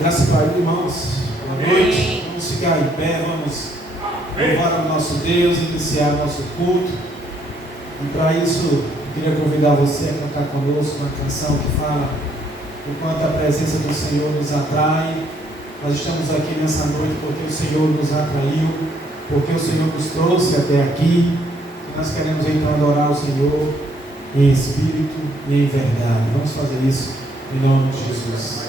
Graças a Deus, irmãos. Boa noite. Vamos ficar em pé, vamos louvar o nosso Deus, iniciar o nosso culto. E para isso, eu queria convidar você a cantar conosco uma canção que fala o quanto a presença do Senhor nos atrai. Nós estamos aqui nessa noite porque o Senhor nos atraiu, porque o Senhor nos trouxe até aqui. E nós queremos então adorar o Senhor em espírito e em verdade. Vamos fazer isso em nome de Jesus.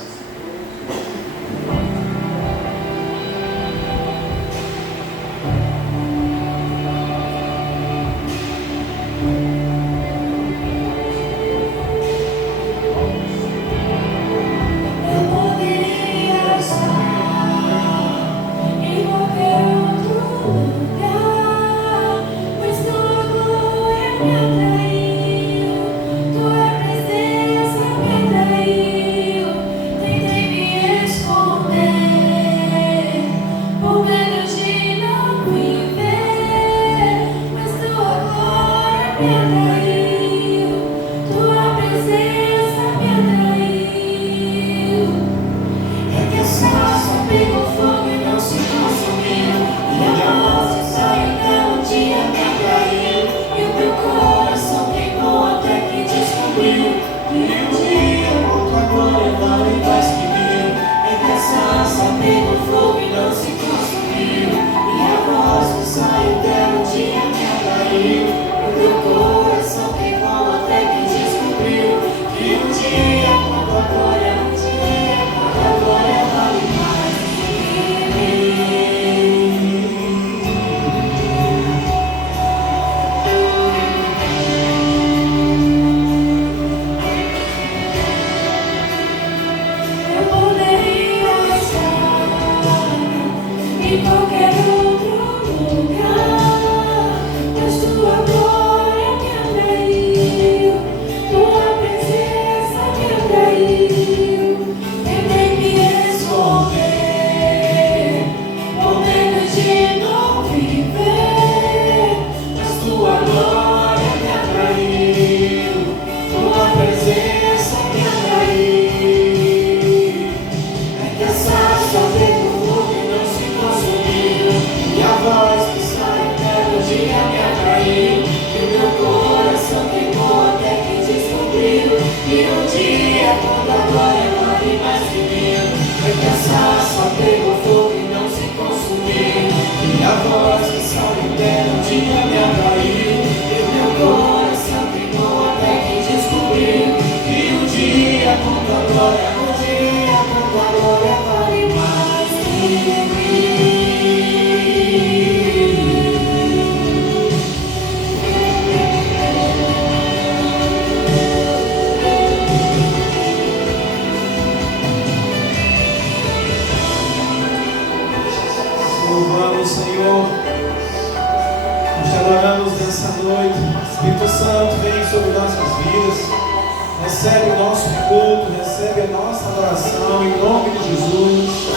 Recebe o nosso culto, recebe a nossa adoração em nome de Jesus.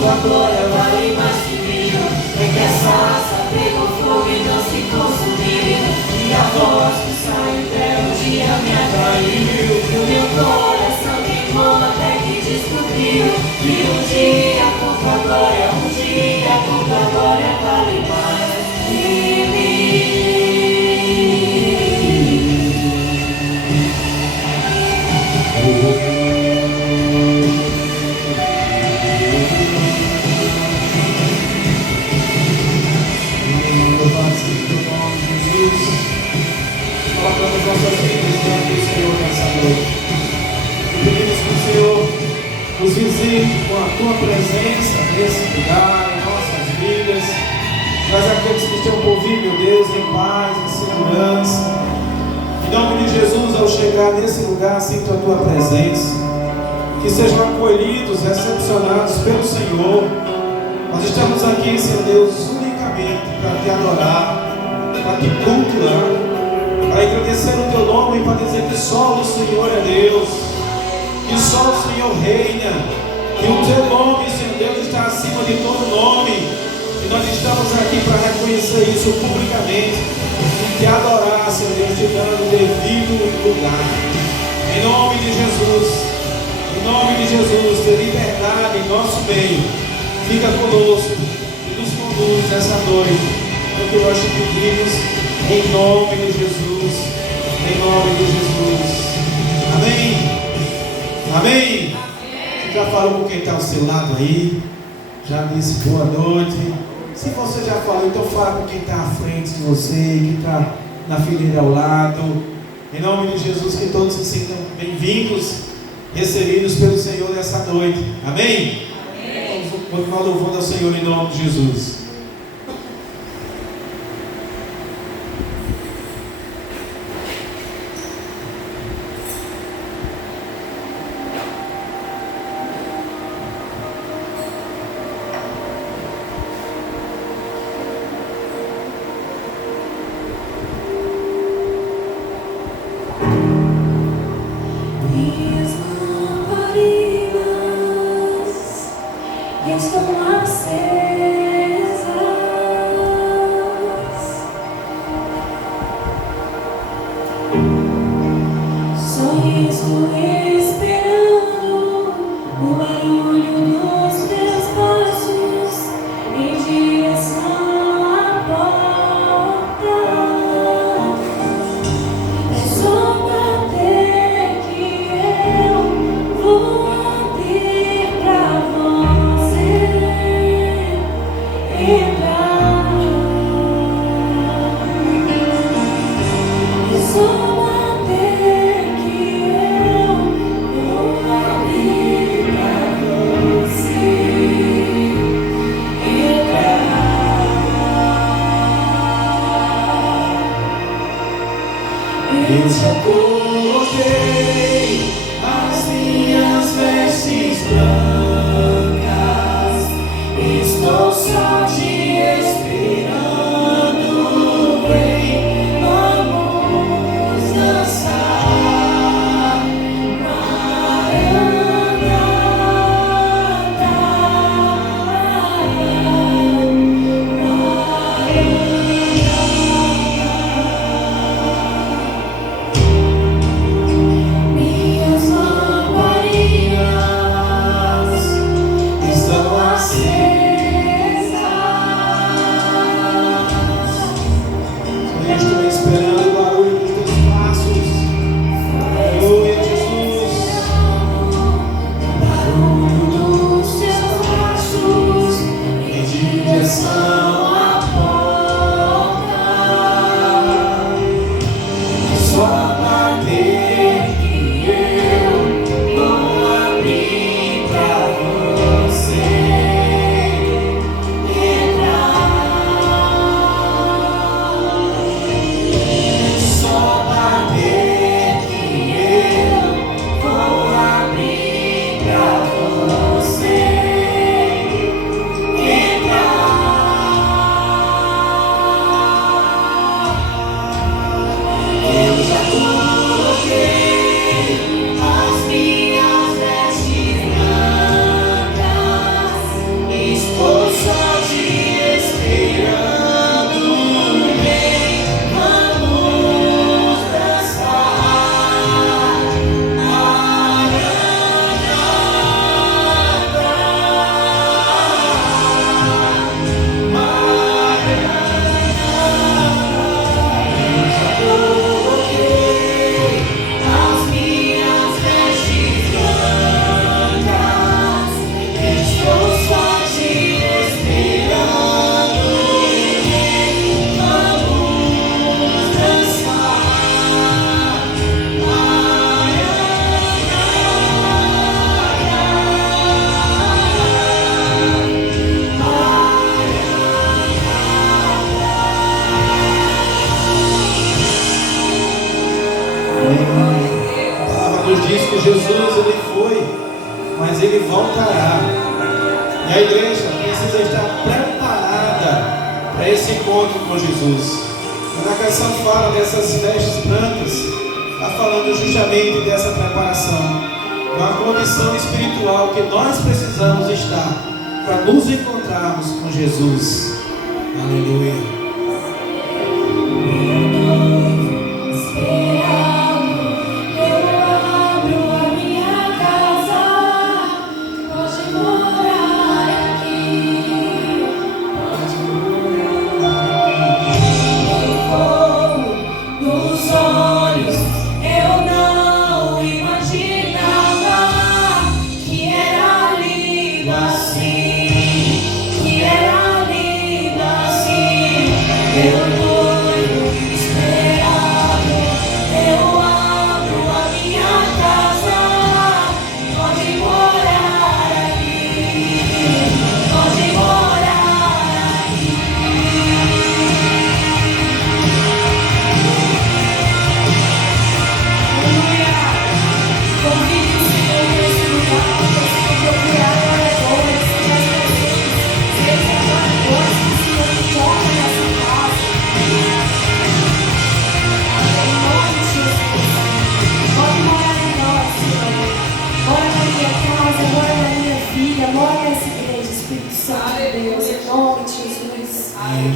Tua glória vale mais que mil. É que essa raça pegou fogo e não se consumiu. E a voz que sai até o dia me atraiu. E o meu coração queimou até que descobriu que um dia com tua glória, um dia com tua glória nos visite com a tua presença nesse lugar, em nossas vidas. Traz aqueles que estão por vir, meu Deus, em paz, em segurança. Em nome de Jesus, ao chegar nesse lugar, sinto a tua presença. Que sejam acolhidos, recepcionados pelo Senhor. Nós estamos aqui, Senhor Deus, unicamente para te adorar, para te cultuar, para agradecer o teu nome e para dizer que só o Senhor é Deus, que só o Senhor reina, que o teu nome, Senhor Deus, está acima de todo nome. E nós estamos aqui para reconhecer isso publicamente e te adorar, Senhor Deus, te dando o devido lugar. Em nome de Jesus. Em nome de Jesus, ter liberdade em nosso meio. Fica conosco e nos conduz nessa noite. É o que nós te pedimos, em nome de Jesus. Em nome de Jesus. Amém? Amém? Você já falou com quem está ao seu lado aí? Já disse boa noite? Se você já falou, então fala com quem está à frente de você, que está na fileira ao lado. Em nome de Jesus, que todos se sintam bem-vindos, recebidos pelo Senhor nessa noite. Amém? Amém. Vamos continuar louvando ao Senhor em nome de Jesus. voltará. E a igreja precisa estar preparada para esse encontro com Jesus. Quando a canção fala dessas vestes brancas, está falando justamente dessa preparação, de uma condição espiritual que nós precisamos estar para nos encontrarmos com Jesus. Aleluia.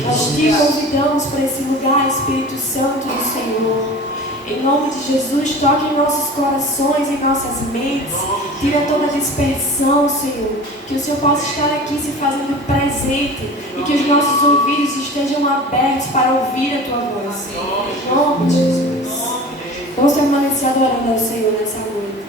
Nós te convidamos para esse lugar, Espírito Santo do Senhor. Em nome de Jesus, toque em nossos corações, em nossas mentes. Tira toda a dispersão, Senhor. Que o Senhor possa estar aqui se fazendo presente e que os nossos ouvidos estejam abertos para ouvir a Tua voz, Senhor. Em nome de Jesus. Vamos permanecer adorando ao Senhor nessa noite.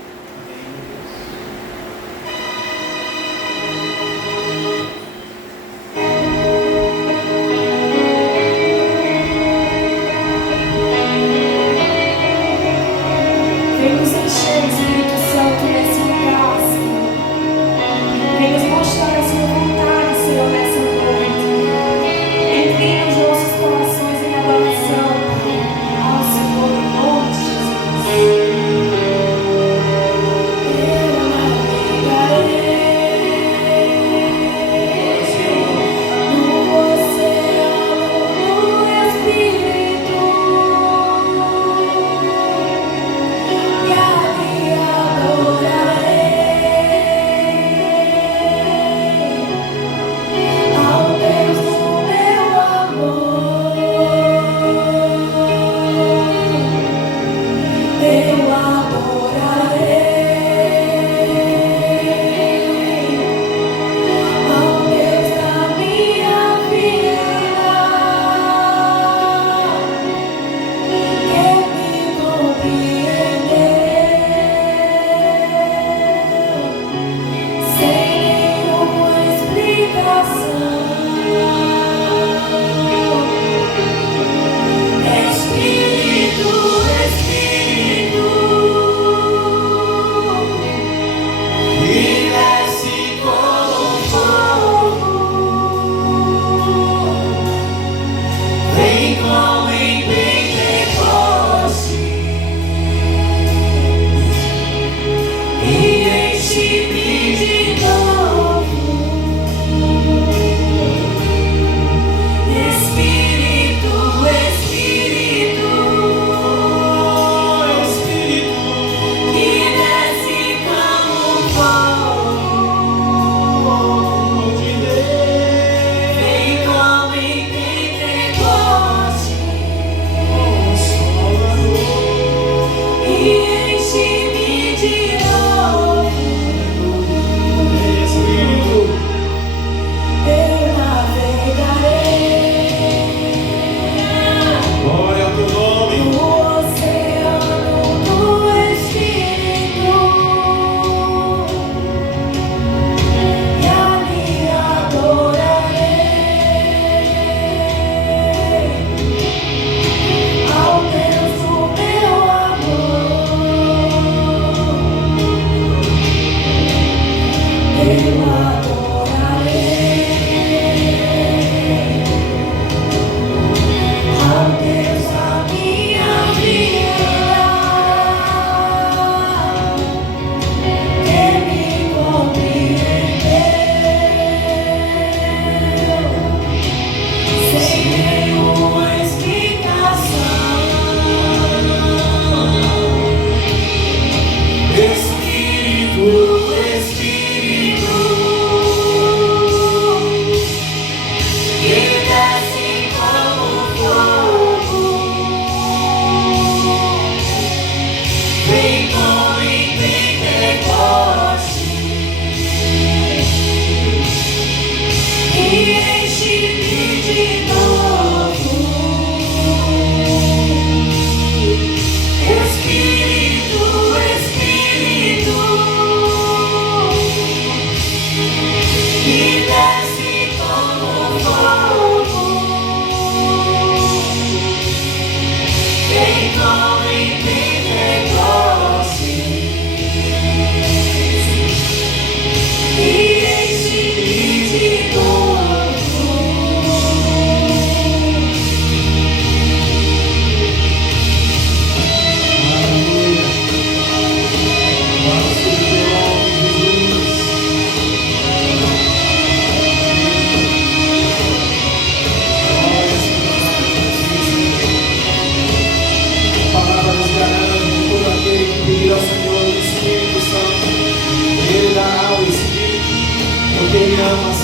Senhor, em nome de Jesus.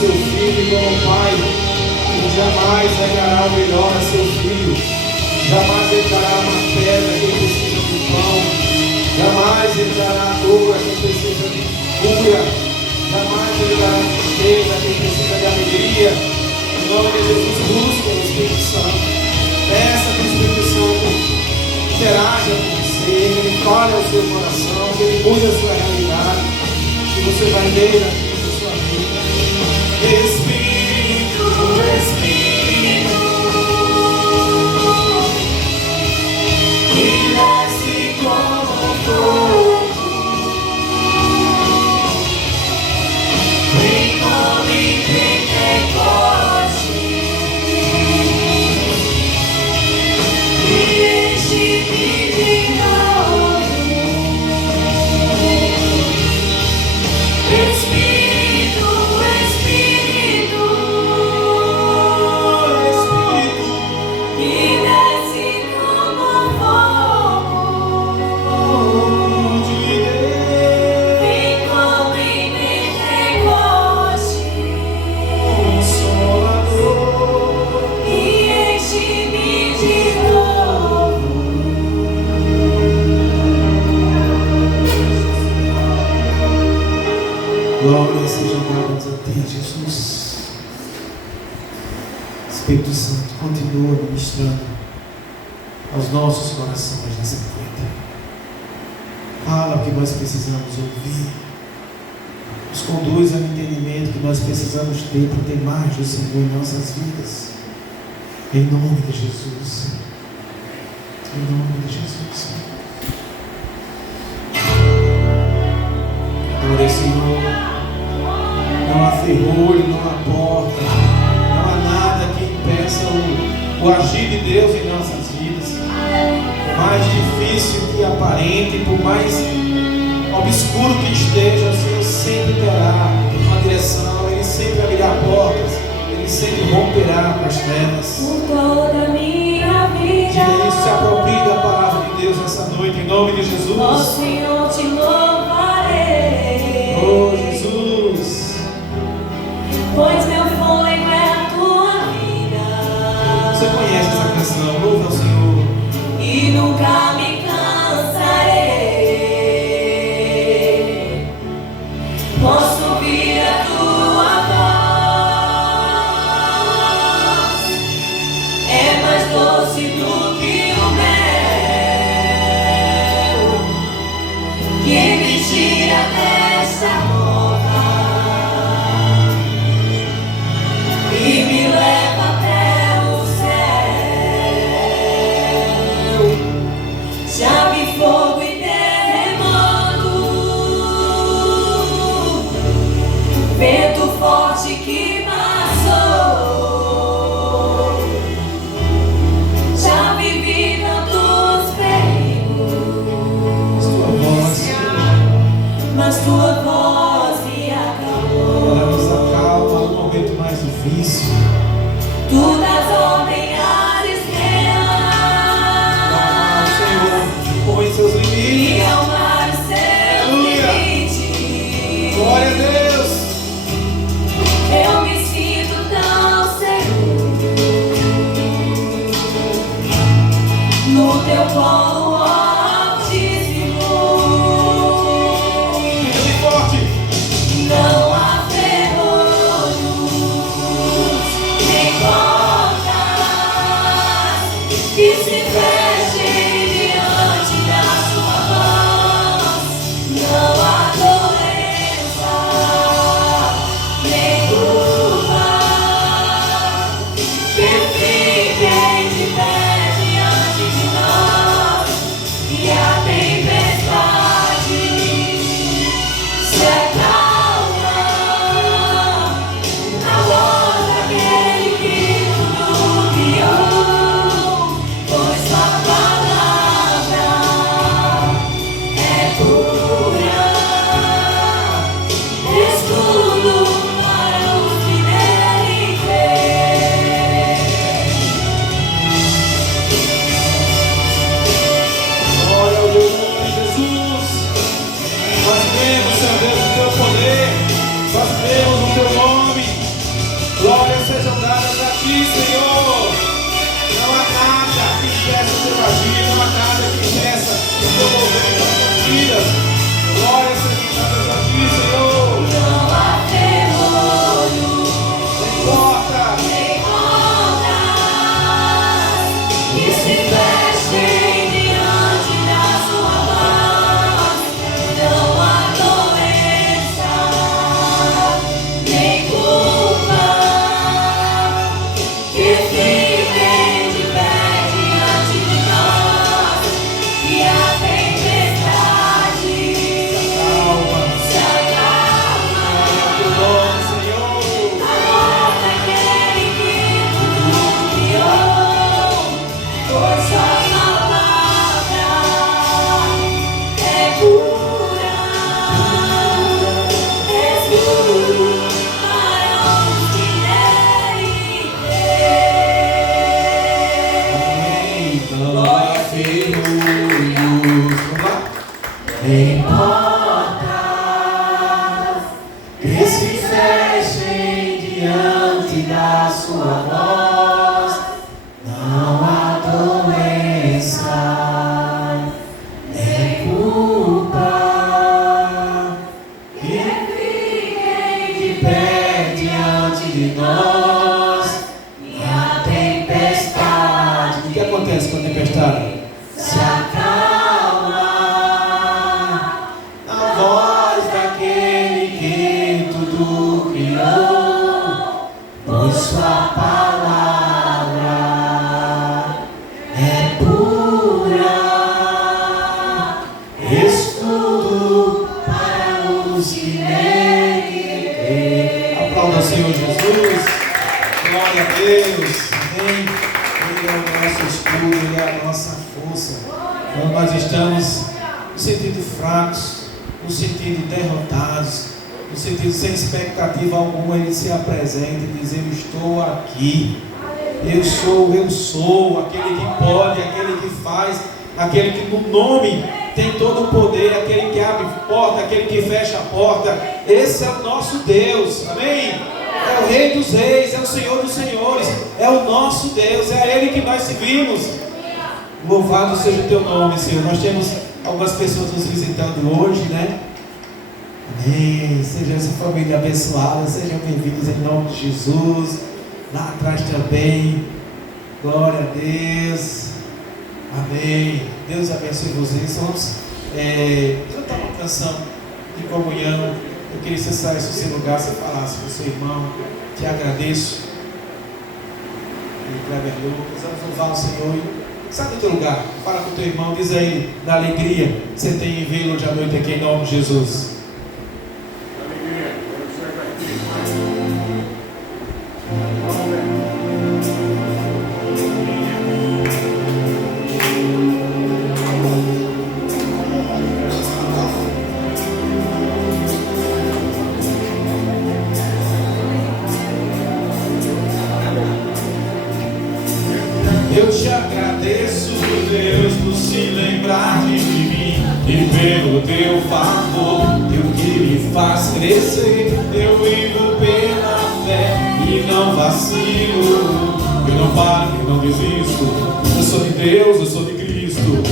seu filho igual ao Pai. Ele jamais negará o melhor a seu filho. Jamais ele dará uma pedra a quem precisa de pão. Jamais ele dará dor a quem precisa de cura. Jamais ele dará tristeza a quem precisa de alegria. Em nome de Jesus, busque o Espírito Santo. Peça que o Espírito Santo interaja com você, ele fale ao seu coração, que ele mude a sua realidade, que você vai ver aqui na sua vida. Espírito, Espírito, que nasce como fogo, vem como em Pentecoste, e enche-me de novo. Espírito, Espírito, Espírito, que desce como fogo, vem como em Pentecoste, Consolador, e enche-me de novo. Glória seja dada a ti, Jesus. Espírito Santo, continua ministrando aos nossos corações nessa noite. Fala o que nós precisamos ouvir. Nos conduz ao entendimento que nós precisamos ter para ter mais do Senhor em nossas vidas. Em nome de Jesus. Em nome de Jesus. Adore, Senhor. Não há ferrolho, não há porta, não há nada que impeça o agir de Deus em nossas vidas. Por mais difícil que aparente, por mais obscuro que esteja, o Senhor sempre terá uma direção, Ele sempre abrirá portas, Ele sempre romperá com as trevas. Por toda a minha vida, Diga isso, se aproprie da palavra de Deus nessa noite, em nome de Jesus. ó Senhor, te louvarei. Oh, Jesus. Pois meu fôlego é a tua vida. Você conhece essa canção, louva ao Senhor. E nunca me cansarei. Posso ouvir a tua voz. É mais doce do que o mel, que me tira desta roda e me leva até o céu. Já vi fogo e terremoto, vento forte que passou. Já vivi tantos perigos, Sua voz, mas tua voz me acalmou. ela nos acalma no momento mais difícil. Tu das ordem a Ah, estrelas Senhor, põe seus e limites. ao mar os seus Aleluia. limites. Glória a Deus. Eu me sinto tão seguro no teu colo altíssimo. Bem forte. Não há ferrolhos nem cordas da sua voz, não há doença, nem culpa que fiquem de pé diante de nós. E a tempestade, o que acontece com a tempestade? Se acalma na voz daquele que tudo criou, pois sua palavra é pura, escudo para os que nele crêem. Aplauda o Senhor Jesus, glória a Deus, amém. Ele é o nosso escudo, Ele é a nossa força. Quando nós estamos no sentido fracos, no sentido derrotados, no sentido sem expectativa alguma, Ele se apresenta e diz: eu estou aqui. Eu sou aquele que pode, aquele que faz, aquele que no nome tem todo o poder, aquele que abre porta, aquele que fecha a porta. Esse é o nosso Deus, amém? É o Rei dos Reis, é o Senhor dos Senhores, é o nosso Deus, é a Ele que nós seguimos. Louvado seja o teu nome, Senhor. Nós temos algumas pessoas nos visitando hoje, né? Amém. Seja essa família abençoada, sejam bem-vindos em nome de Jesus. Lá atrás também, glória a Deus, amém. Deus abençoe vocês. Vamos cantar uma canção de comunhão. Eu queria que você saísse do seu lugar, você falasse para o seu irmão: te agradeço. E Kleber Lucas, vamos louvar o Senhor. Sai do teu lugar, fala com o teu irmão, diz aí da alegria que você tem em vê-lo hoje à noite aqui em nome de Jesus. Eu te agradeço, Deus, por se lembrar de mim e pelo teu favor, teu que me faz crescer. Eu vivo pela fé e não vacilo, eu não paro, eu não desisto. Eu sou de Deus, eu sou de Cristo.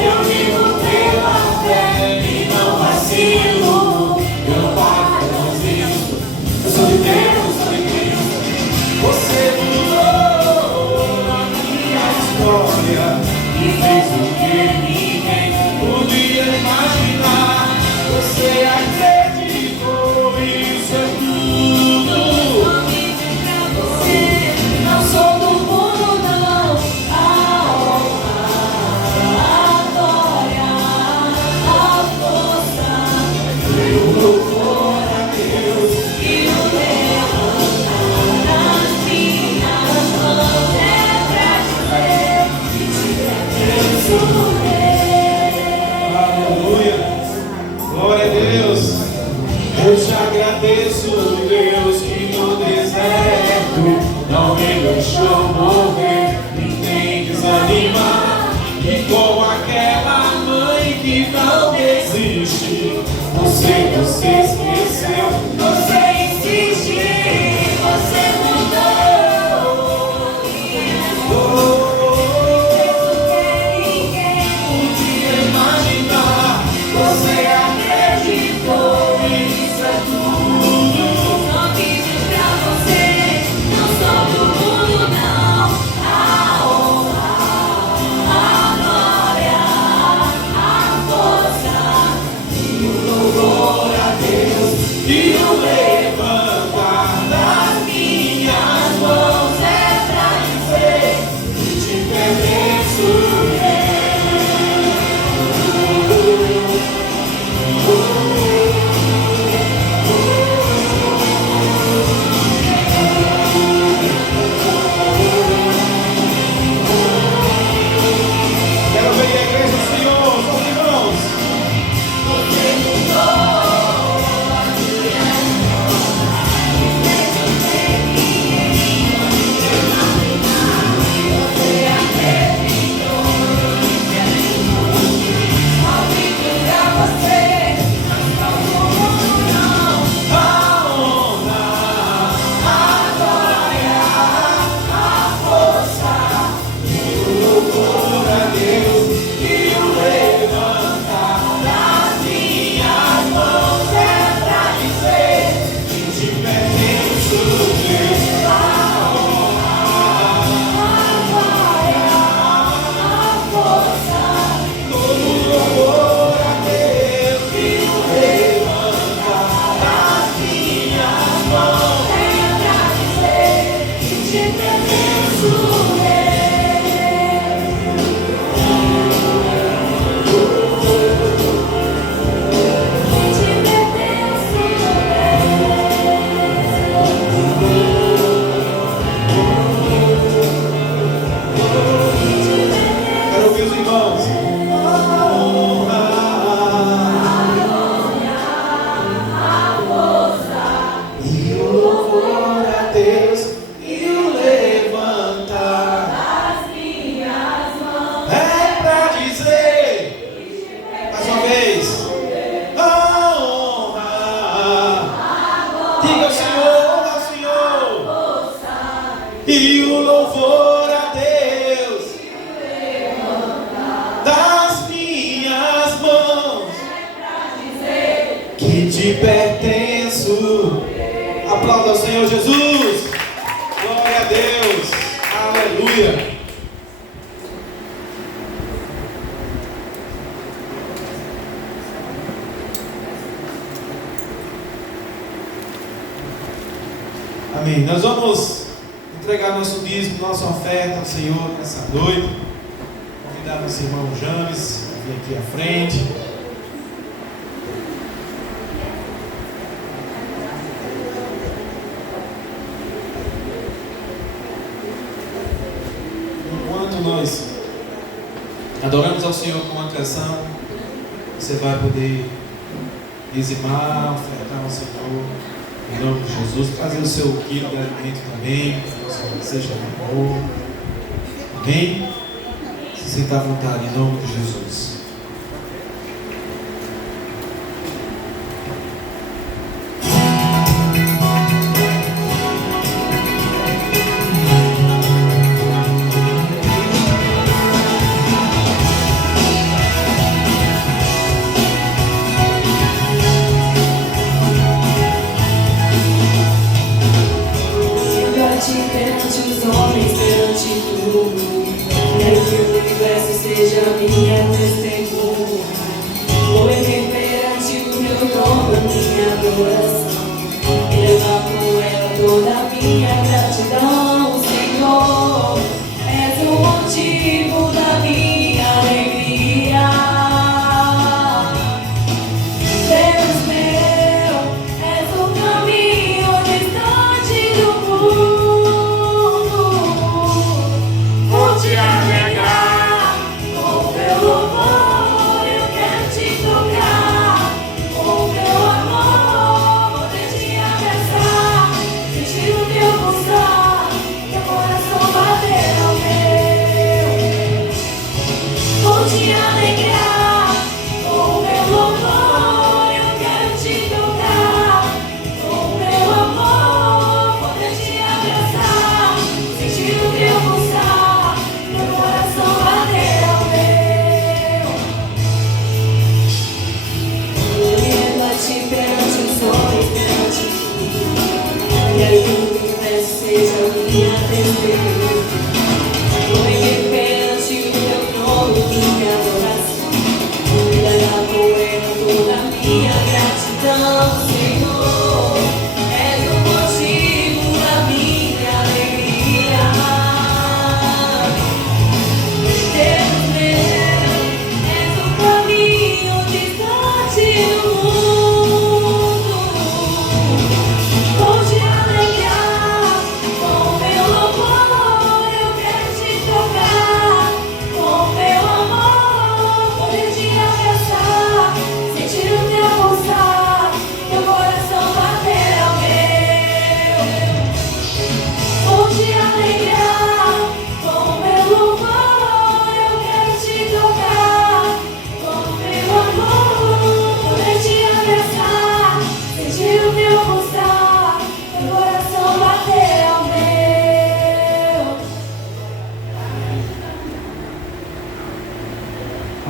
Eu vivo pela fé e não louvor a Deus das minhas mãos, que te pertenço. Aplauda ao Senhor Jesus. Glória a Deus. Aleluia. Amém. Nós vamos entregar nosso dízimo, nossa oferta ao Senhor nessa noite. Convidar nosso irmão James a vir aqui à frente. Enquanto nós adoramos ao Senhor com uma canção, você vai poder dizimar, ofertar ao Senhor. Em nome de Jesus, trazer o seu quilo de alimento também, que o Senhor seja bom. Amém? Se sentar à vontade, em nome de Jesus.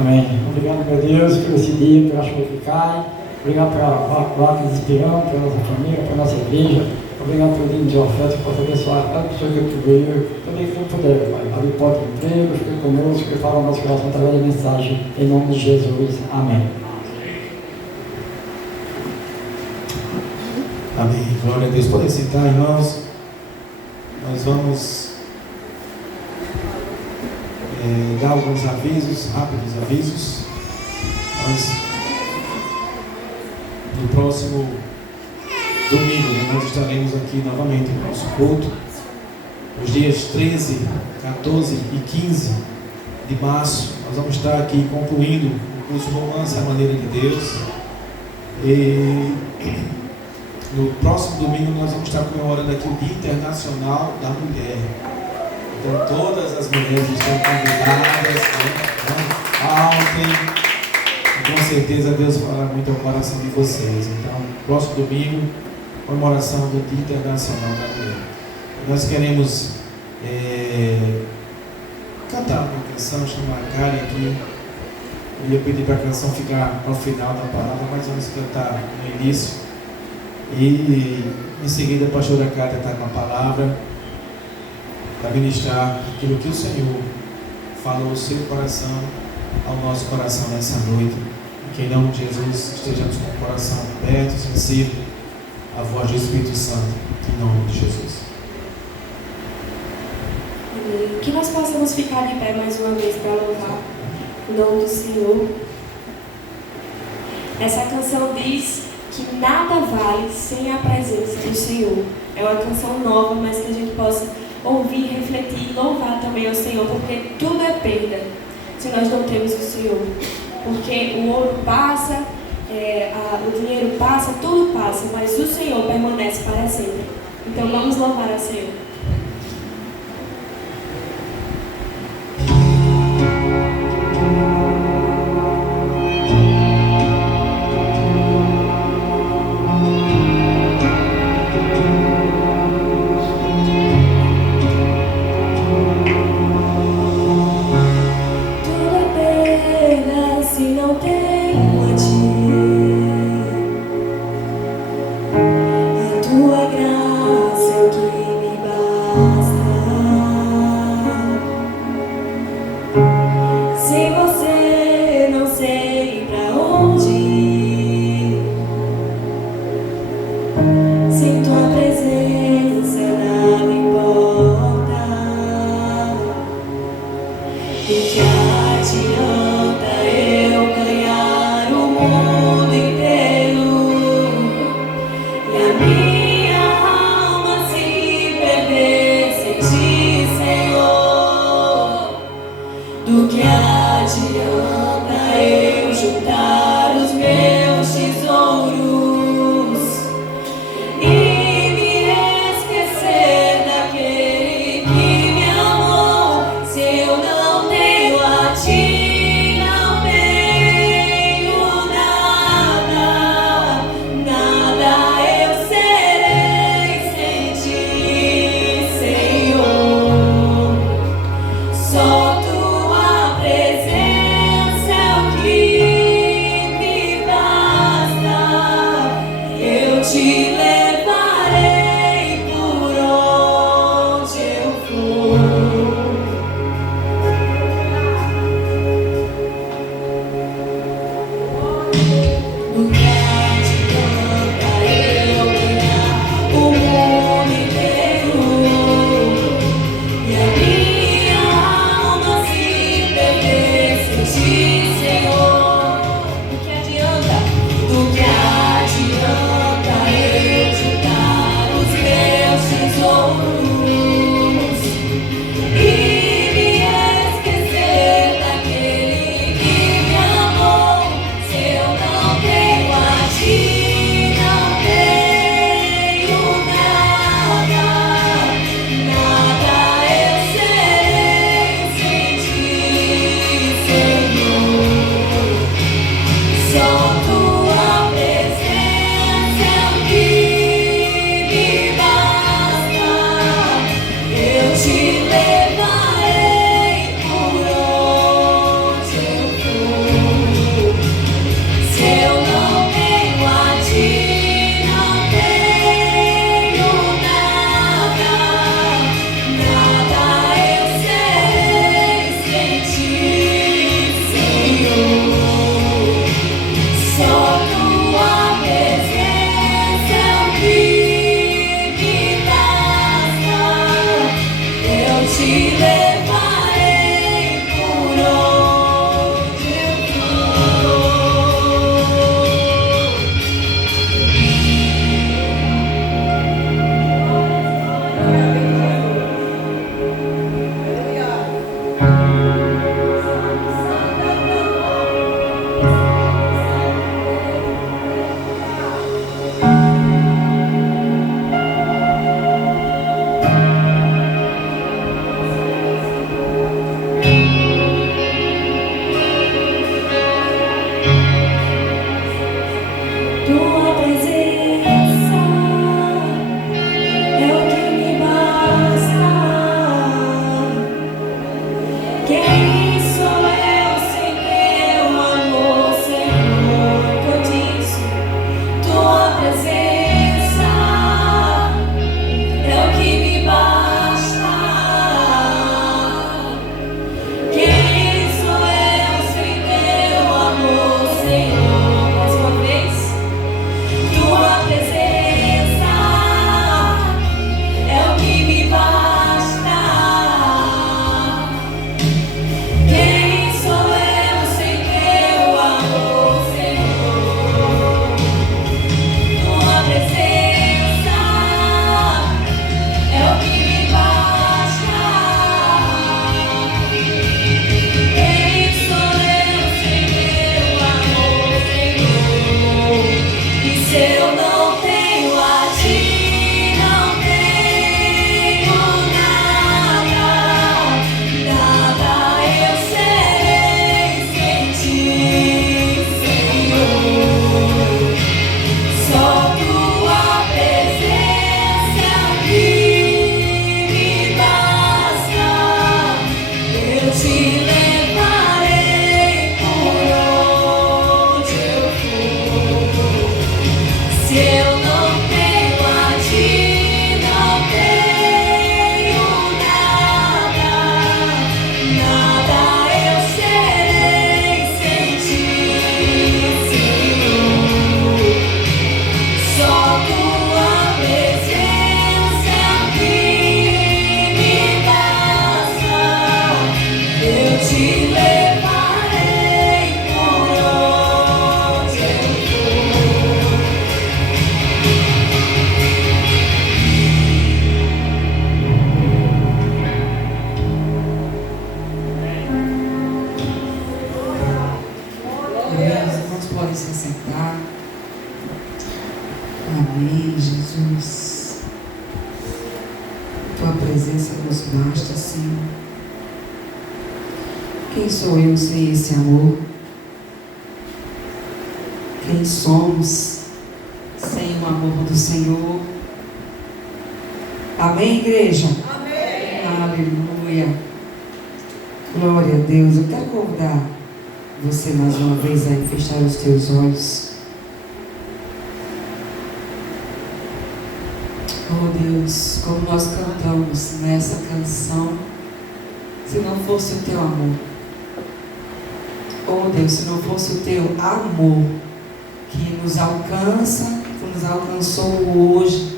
Amém. Obrigado, meu Deus, por esse dia, pela chuva que cai. Obrigado pela placa de Espirão, pela nossa família, pela nossa igreja. Obrigado pelo dia de oferta, que possa abençoar cada pessoa que tu veio. Também quem puder, Pai. Abre porta de emprego, fique conosco, que fala o nosso coração através da mensagem. Em nome de Jesus. Amém. Amém. Glória a Deus. Podem sentar, irmãos. Nós vamos dar alguns avisos, rápidos avisos. No próximo domingo, nós estaremos aqui novamente no nosso culto. Os dias 13, 14 e 15 de março, nós vamos estar aqui concluindo o curso Romance à Maneira de Deus. E no próximo domingo nós vamos estar comemorando aqui o Dia Internacional da Mulher. Então todas as mulheres estão convidadas, faltem. Com certeza Deus falará muito ao coração de vocês. Então, próximo domingo, comemoração do Dia Internacional da Mulher. Nós queremos cantar uma canção, chamar a Karen aqui. Eu ia pedir para a canção ficar ao final da palavra, mas vamos cantar no início. E em seguida a pastora Karen está com a palavra para ministrar aquilo que o Senhor falou ao seu coração, ao nosso coração nessa noite. Que em nome de Jesus estejamos com o coração aberto, sensível à voz do Espírito Santo, em nome de Jesus. Que nós possamos ficar de pé mais uma vez para louvar o nome do Senhor. Essa canção diz que nada vale sem a presença do Senhor. É uma canção nova, mas que a gente possa ouvir, refletir e louvar também ao Senhor, porque tudo é perda se nós não temos o Senhor. Porque o ouro passa, o dinheiro passa, tudo passa, mas o Senhor permanece para sempre. Então vamos louvar ao Senhor. Se eu não tenho Quem sou eu sem esse amor? Quem somos sem o amor do Senhor? Amém, igreja? Amém. Aleluia. Glória a Deus. Eu quero convidar você mais uma vez a fechar os teus olhos. Oh Deus, como nós cantamos nessa canção, se não fosse o teu amor. Oh Deus, se não fosse o teu amor que nos alcança, que nos alcançou hoje,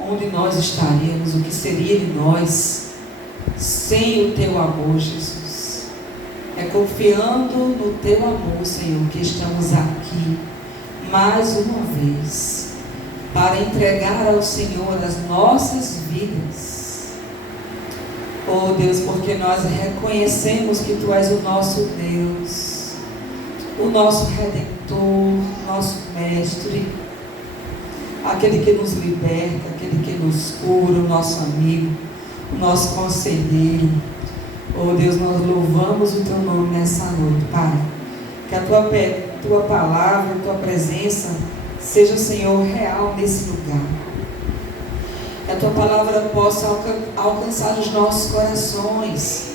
onde nós estaríamos, o que seria de nós sem o teu amor, Jesus? É confiando no teu amor, Senhor, que estamos aqui mais uma vez para entregar ao Senhor as nossas vidas. Oh Deus, porque nós reconhecemos que Tu és o nosso Deus, o nosso Redentor, nosso Mestre, aquele que nos liberta, aquele que nos cura, o nosso amigo, o nosso conselheiro. Oh Deus, nós louvamos o Teu nome nessa noite, Pai. Que a Tua palavra, a Tua presença seja, Senhor, real nesse lugar. Que a Tua palavra possa alcançar os nossos corações,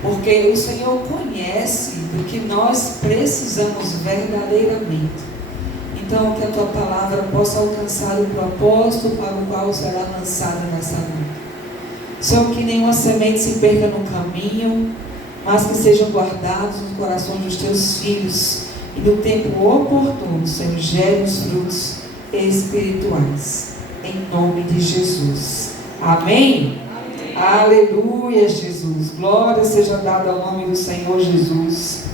porque o Senhor conhece do que nós precisamos verdadeiramente. Então, que a Tua palavra possa alcançar o propósito para o qual será lançada nessa noite. Senhor, que nenhuma semente se perca no caminho, mas que sejam guardados nos corações dos Teus filhos, e no tempo oportuno, Senhor, gere os frutos espirituais. Em nome de Jesus. Amém? Amém. Aleluia, Jesus. Glória seja dada ao nome do Senhor Jesus.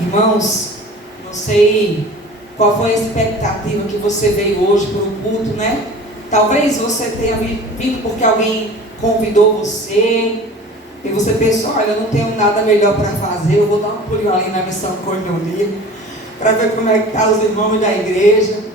Irmãos, não sei qual foi a expectativa que você veio hoje para o culto, né? Talvez você tenha vindo porque alguém convidou você, e você pensou, olha, eu não tenho nada melhor para fazer, eu vou dar um pulinho ali na Missão Cornelio, para ver como é que estão os irmãos da igreja.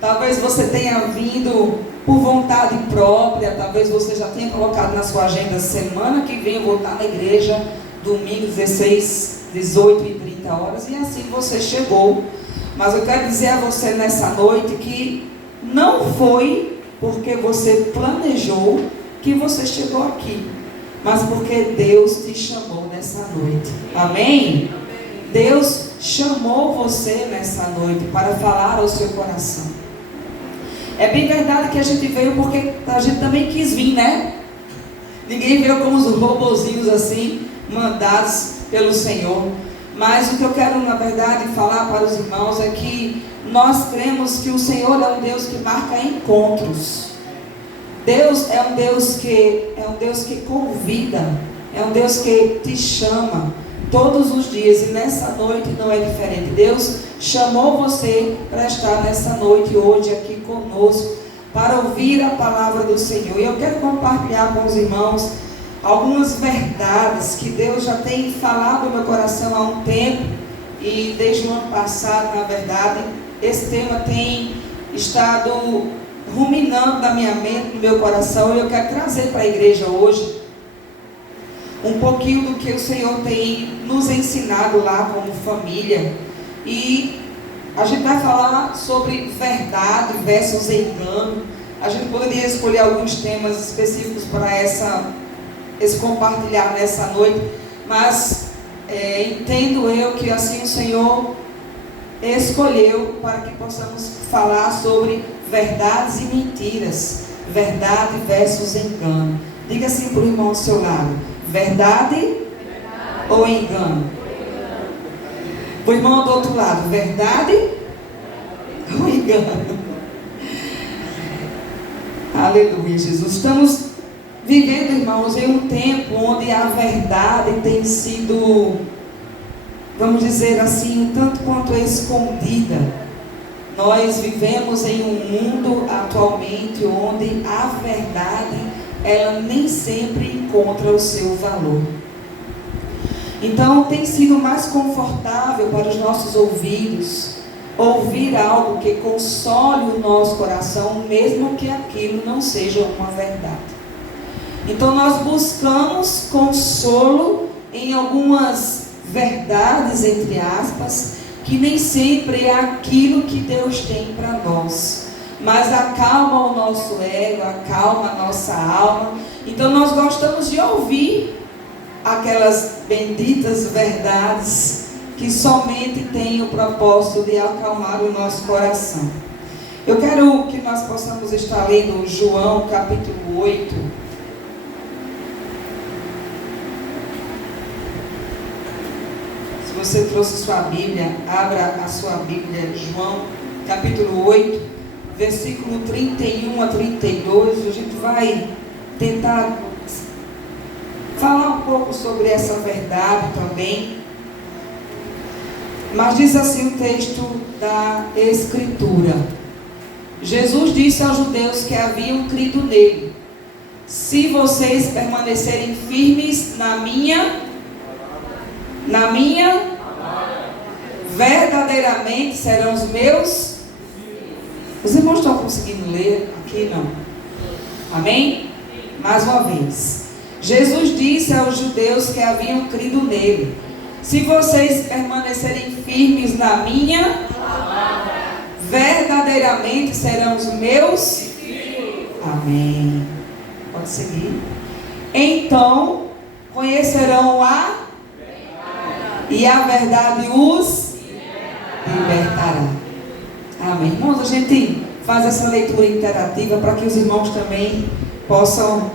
Talvez você tenha vindo por vontade própria, talvez você já tenha colocado na sua agenda, semana que vem eu vou estar na igreja, domingo 16, 18 e 30 horas, e assim você chegou. Mas eu quero dizer a você nessa noite que não foi porque você planejou que você chegou aqui, mas porque Deus te chamou nessa noite. Amém? Deus chamou você nessa noite para falar ao seu coração. É bem verdade que a gente veio porque a gente também quis vir, né? Ninguém veio como os robozinhos assim, mandados pelo Senhor. Mas o que eu quero, na verdade, falar para os irmãos é que nós cremos que o Senhor é um Deus que marca encontros. Deus é um Deus que convida, é um Deus que te chama todos os dias, e nessa noite não é diferente. Deus chamou você para estar nessa noite hoje aqui conosco, para ouvir a palavra do Senhor. E eu quero compartilhar com os irmãos algumas verdades que Deus já tem falado no meu coração há um tempo, e desde o ano passado, na verdade, esse tema tem estado ruminando na minha mente, no meu coração, e eu quero trazer para a igreja hoje um pouquinho do que o Senhor tem nos ensinado lá como família. E a gente vai falar sobre verdade versus engano. A gente poderia escolher alguns temas específicos para esse compartilhar nessa noite, mas entendo eu que assim o Senhor escolheu para que possamos falar sobre verdades e mentiras, verdade versus engano. Diga assim para o irmão ao seu lado: verdade ou engano? O irmão do outro lado: verdade ou engano? Aleluia, Jesus. Estamos vivendo, irmãos, em um tempo onde a verdade tem sido, vamos dizer assim, um tanto quanto escondida. Nós vivemos em um mundo atualmente onde a verdade, ela nem sempre encontra o seu valor. Então tem sido mais confortável para os nossos ouvidos ouvir algo que console o nosso coração, mesmo que aquilo não seja uma verdade. Então nós buscamos consolo em algumas verdades, entre aspas, que nem sempre é aquilo que Deus tem para nós, mas acalma o nosso ego, acalma a nossa alma. Então nós gostamos de ouvir aquelas benditas verdades que somente têm o propósito de acalmar o nosso coração. Eu quero que nós possamos estar lendo João capítulo 8. Se você trouxe sua Bíblia, abra a sua Bíblia, João capítulo 8, versículo 31 a 32. A gente vai tentar falar um pouco sobre essa verdade também. Mas diz assim o texto da Escritura: Jesus disse aos judeus que haviam crido nele: se vocês permanecerem firmes na minha, verdadeiramente serão os meus. Os irmãos estão conseguindo ler? Aqui não. Amém? Mais uma vez. Jesus disse aos judeus que haviam crido nele: se vocês permanecerem firmes na minha, verdadeiramente serão os meus. Amém. Pode seguir. Então conhecerão e a verdade os libertará. Amém. Irmãos, a gente faz essa leitura interativa para que os irmãos também possam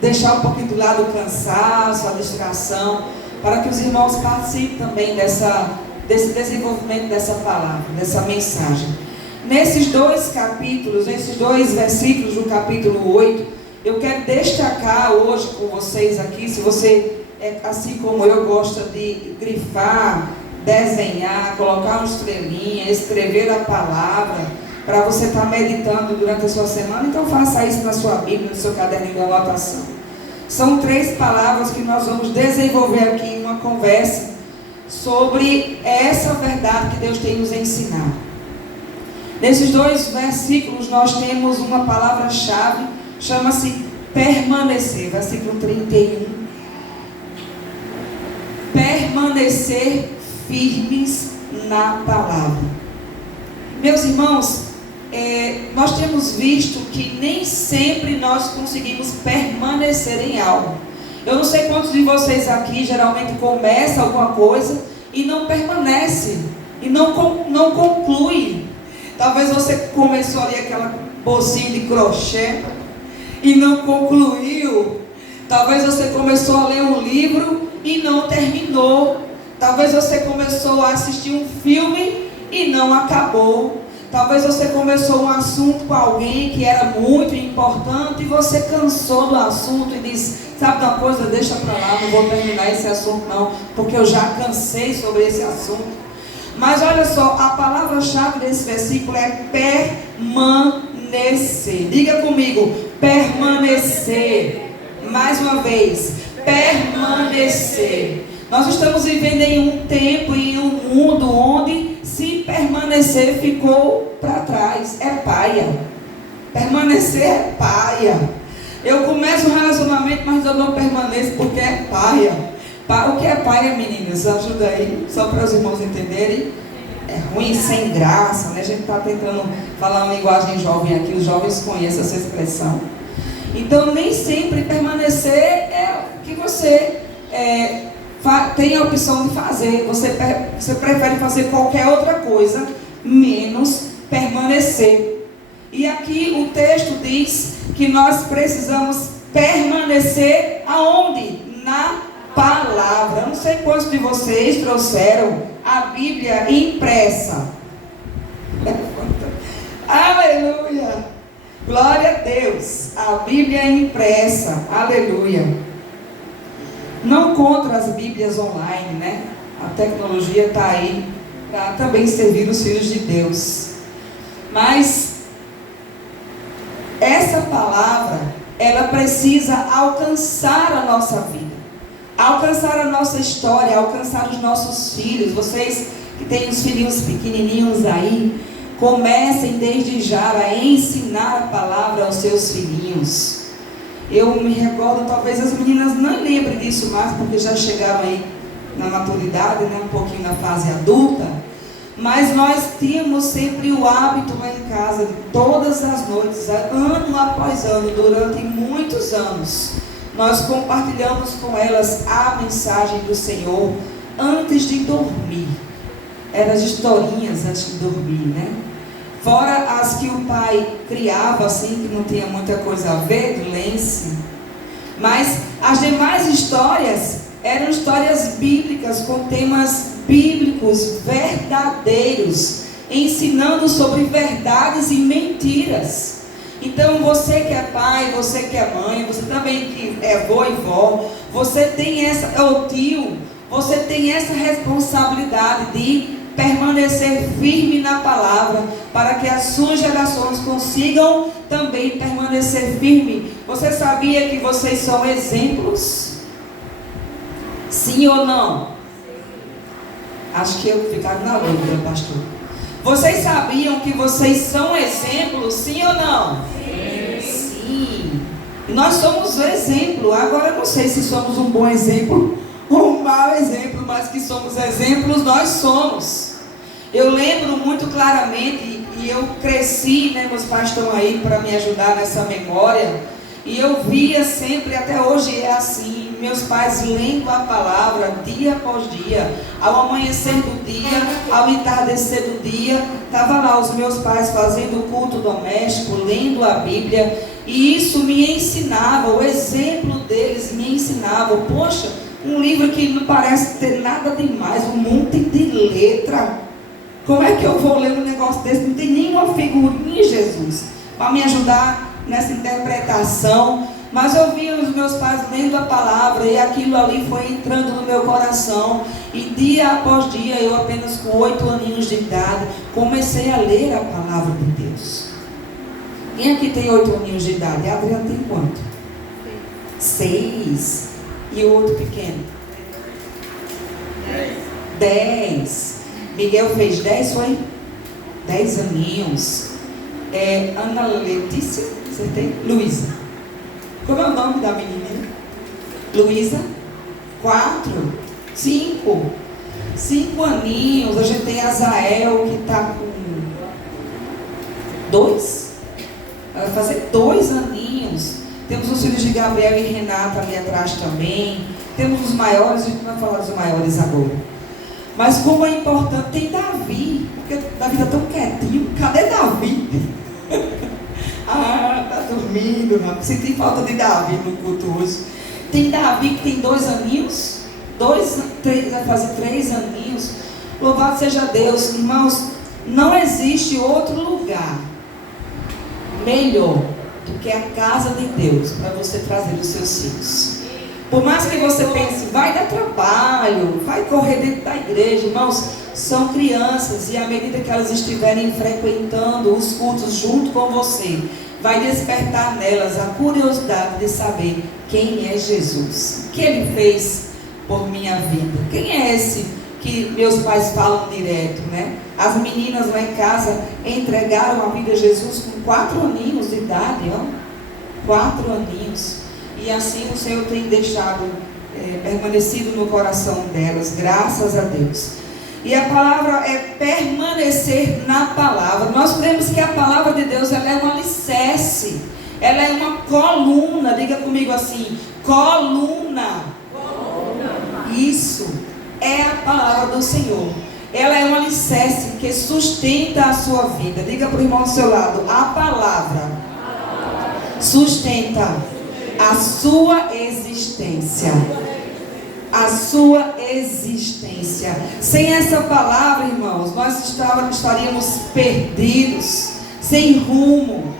deixar um pouquinho do lado o cansaço, a distração, para que os irmãos participem também desse desenvolvimento dessa palavra, dessa mensagem. Nesses dois capítulos, nesses dois versículos do capítulo 8, eu quero destacar hoje com vocês aqui, se você, assim como eu, gosta de grifar, desenhar, colocar uma estrelinha, escrever a palavra, para você estar meditando durante a sua semana, então faça isso na sua Bíblia, no seu caderninho de anotação. São 3 palavras que nós vamos desenvolver aqui em uma conversa sobre essa verdade que Deus tem nos ensinado. Nesses 2 versículos nós temos uma palavra-chave, chama-se permanecer, versículo 31. Permanecer firmes na palavra. Meus irmãos, nós temos visto que nem sempre nós conseguimos permanecer em algo. Eu não sei quantos de vocês aqui geralmente começam alguma coisa e não permanece, e não conclui. Talvez você começou ali aquela bolsinha de crochê e não concluiu. Talvez você começou a ler um livro e não terminou. Talvez você começou a assistir um filme e não acabou. Talvez você começou um assunto com alguém que era muito importante e você cansou do assunto e disse: sabe uma coisa, deixa para lá, não vou terminar esse assunto não, porque eu já cansei sobre esse assunto. Mas olha só, a palavra-chave desse versículo é permanecer. Diga comigo, permanecer. Mais uma vez, permanecer. Nós estamos vivendo em um tempo, em um mundo onde se permanecer ficou para trás. É paia. Permanecer é paia. Eu começo um relacionamento, mas eu não permaneço porque é paia. O que é paia, meninas? Ajuda aí, só para os irmãos entenderem. É ruim, sem graça, né? A gente está tentando falar uma linguagem jovem aqui, os jovens conhecem essa expressão. Então, nem sempre permanecer é o que você tem a opção de fazer. Você prefere fazer qualquer outra coisa, menos permanecer. E aqui o texto diz que nós precisamos permanecer aonde? Na palavra. Eu não sei quantos de vocês trouxeram a Bíblia impressa. Aleluia! Glória a Deus! A Bíblia é impressa. Aleluia! Não contra as Bíblias online, né? A tecnologia está aí para também servir os filhos de Deus. Mas essa palavra, ela precisa alcançar a nossa vida, alcançar a nossa história, alcançar os nossos filhos. Vocês que têm os filhinhos pequenininhos aí, comecem desde já a ensinar a palavra aos seus filhinhos. Eu me recordo, talvez as meninas não lembrem disso mais, porque já chegaram aí na maturidade, né? Um pouquinho na fase adulta. Mas nós tínhamos sempre o hábito lá em casa, de todas as noites, ano após ano, durante muitos anos, nós compartilhamos com elas a mensagem do Senhor antes de dormir. Eram as historinhas antes de dormir, né? Fora as que o pai criava, assim, que não tinha muita coisa a ver, do Lence. Mas as demais histórias eram histórias bíblicas, com temas bíblicos verdadeiros, ensinando sobre verdades e mentiras. Então você que é pai, você que é mãe, você também que é avô e vó, você tem essa, é o tio, você tem essa responsabilidade de permanecer firme na palavra, para que as suas gerações consigam também permanecer firme. Você sabia que vocês são exemplos? Sim ou não? Acho que eu ficaram na dúvida, pastor. Vocês sabiam que vocês são exemplos, sim ou não? Sim. Sim. Nós somos exemplo. Agora eu não sei se somos um bom exemplo ou um mau exemplo, mas que somos exemplos, nós somos. Eu lembro muito claramente, e eu cresci, né, meus pais estão aí para me ajudar nessa memória, e eu via sempre, até hoje é assim, meus pais lendo a palavra dia após dia, ao amanhecer do dia, ao entardecer do dia, estavam lá os meus pais fazendo o culto doméstico, lendo a Bíblia, e isso me ensinava, o exemplo deles me ensinava. Poxa, um livro que não parece ter nada demais, um monte de letra, como é que eu vou ler um negócio desse? Não tem nenhuma figurinha, Jesus, para me ajudar nessa interpretação. Mas eu via os meus pais lendo a palavra, e aquilo ali foi entrando no meu coração, e dia após dia, eu apenas com 8 aninhos de idade, comecei a ler a palavra de Deus. Quem aqui tem 8 aninhos de idade? A Adriana tem quanto? 6. E o outro pequeno? 10. Miguel fez 10, foi? 10 aninhos. Ana Letícia, acertei? Luísa. Como é o nome da menina? Luísa? 4, 5. 5 aninhos. A gente tem Azael, que está com 2. Vai fazer 2 aninhos. Temos os filhos de Gabriel e Renata ali atrás também. Temos os maiores, a gente não vai falar dos maiores agora. Mas como é importante, tem Davi, porque Davi está tão quietinho. Cadê Davi? Está dormindo, não. Senti falta de Davi no culto hoje. Tem Davi que tem 2 aninhos, 3, vai fazer 3 aninhos. Louvado seja Deus, irmãos. Não existe outro lugar melhor do que a casa de Deus para você trazer os seus filhos. Por mais que você pense, vai dar trabalho, vai correr dentro da igreja, irmãos, são crianças, e à medida que elas estiverem frequentando os cultos junto com você, vai despertar nelas a curiosidade de saber quem é Jesus, o que Ele fez por minha vida. Quem é esse que meus pais falam direto, né? As meninas lá em casa entregaram a vida a Jesus com 4 aninhos de idade, ó. 4 aninhos. E assim o Senhor tem deixado permanecido no coração delas, graças a Deus. E a palavra é permanecer na palavra. Nós cremos que a palavra de Deus, ela é um alicerce, ela é uma coluna. Diga comigo assim: coluna. Isso é a palavra do Senhor. Ela é um alicerce que sustenta a sua vida. Diga para o irmão ao seu lado: a palavra sustenta a sua existência. A sua existência. Sem essa palavra, irmãos, nós estaríamos perdidos, sem rumo,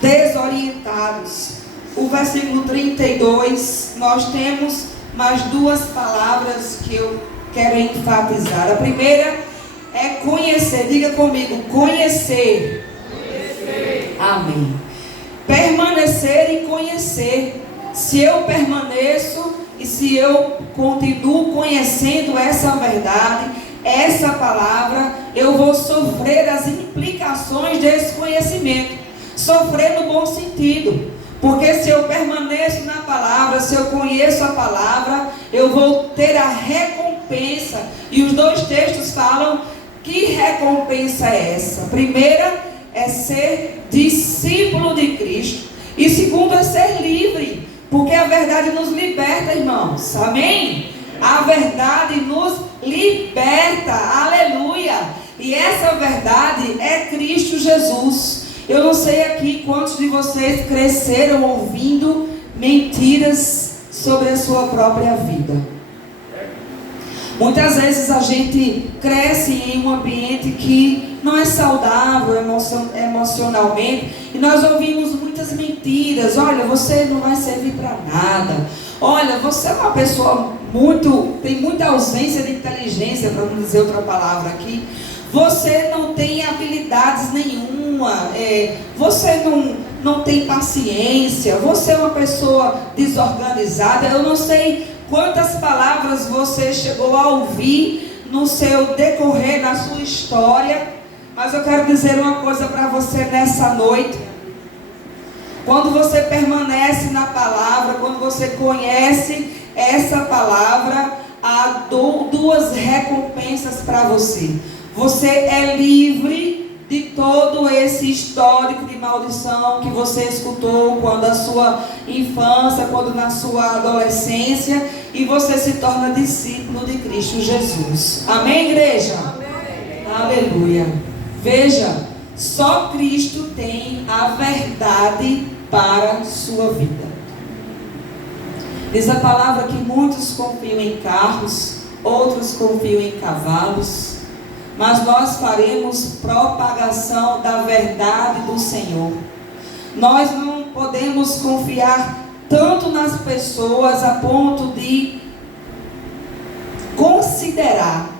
desorientados. O versículo 32, nós temos mais 2 palavras que eu quero enfatizar. A primeira é conhecer. Diga comigo: conhecer. Amém. Permanecer e conhecer. Se eu permaneço e se eu continuo conhecendo essa verdade, essa palavra, eu vou sofrer as implicações desse conhecimento. Sofrer no bom sentido, Porque se eu permaneço na palavra, se eu conheço a palavra, eu vou ter a recompensa. E os dois textos falam que recompensa é essa. Primeira é ser discípulo de Cristo. E segundo é ser livre. Porque a verdade nos liberta, irmãos. Amém? A verdade nos liberta. Aleluia. E essa verdade é Cristo Jesus. Eu não sei aqui quantos de vocês cresceram ouvindo mentiras sobre a sua própria vida. Muitas vezes a gente cresce em um ambiente que não é saudável emocionalmente, e nós ouvimos muitas mentiras. Olha, você não vai servir para nada. Olha, você é uma pessoa tem muita ausência de inteligência, para não dizer outra palavra aqui. Você não tem habilidades nenhuma, você não tem paciência, você é uma pessoa desorganizada. Eu não sei quantas palavras você chegou a ouvir no seu decorrer, na sua história, mas eu quero dizer uma coisa para você nessa noite. Quando você permanece na palavra, quando você conhece essa palavra, há duas recompensas para você. Você é livre de todo esse histórico de maldição que você escutou quando a sua infância, quando na sua adolescência, e você se torna discípulo de Cristo Jesus. Amém, igreja? Amém. Aleluia. Veja, só Cristo tem a verdade para a sua vida. Diz a palavra que muitos confiam em carros, outros confiam em cavalos, mas nós faremos propagação da verdade do Senhor. Nós não podemos confiar tanto nas pessoas a ponto de considerar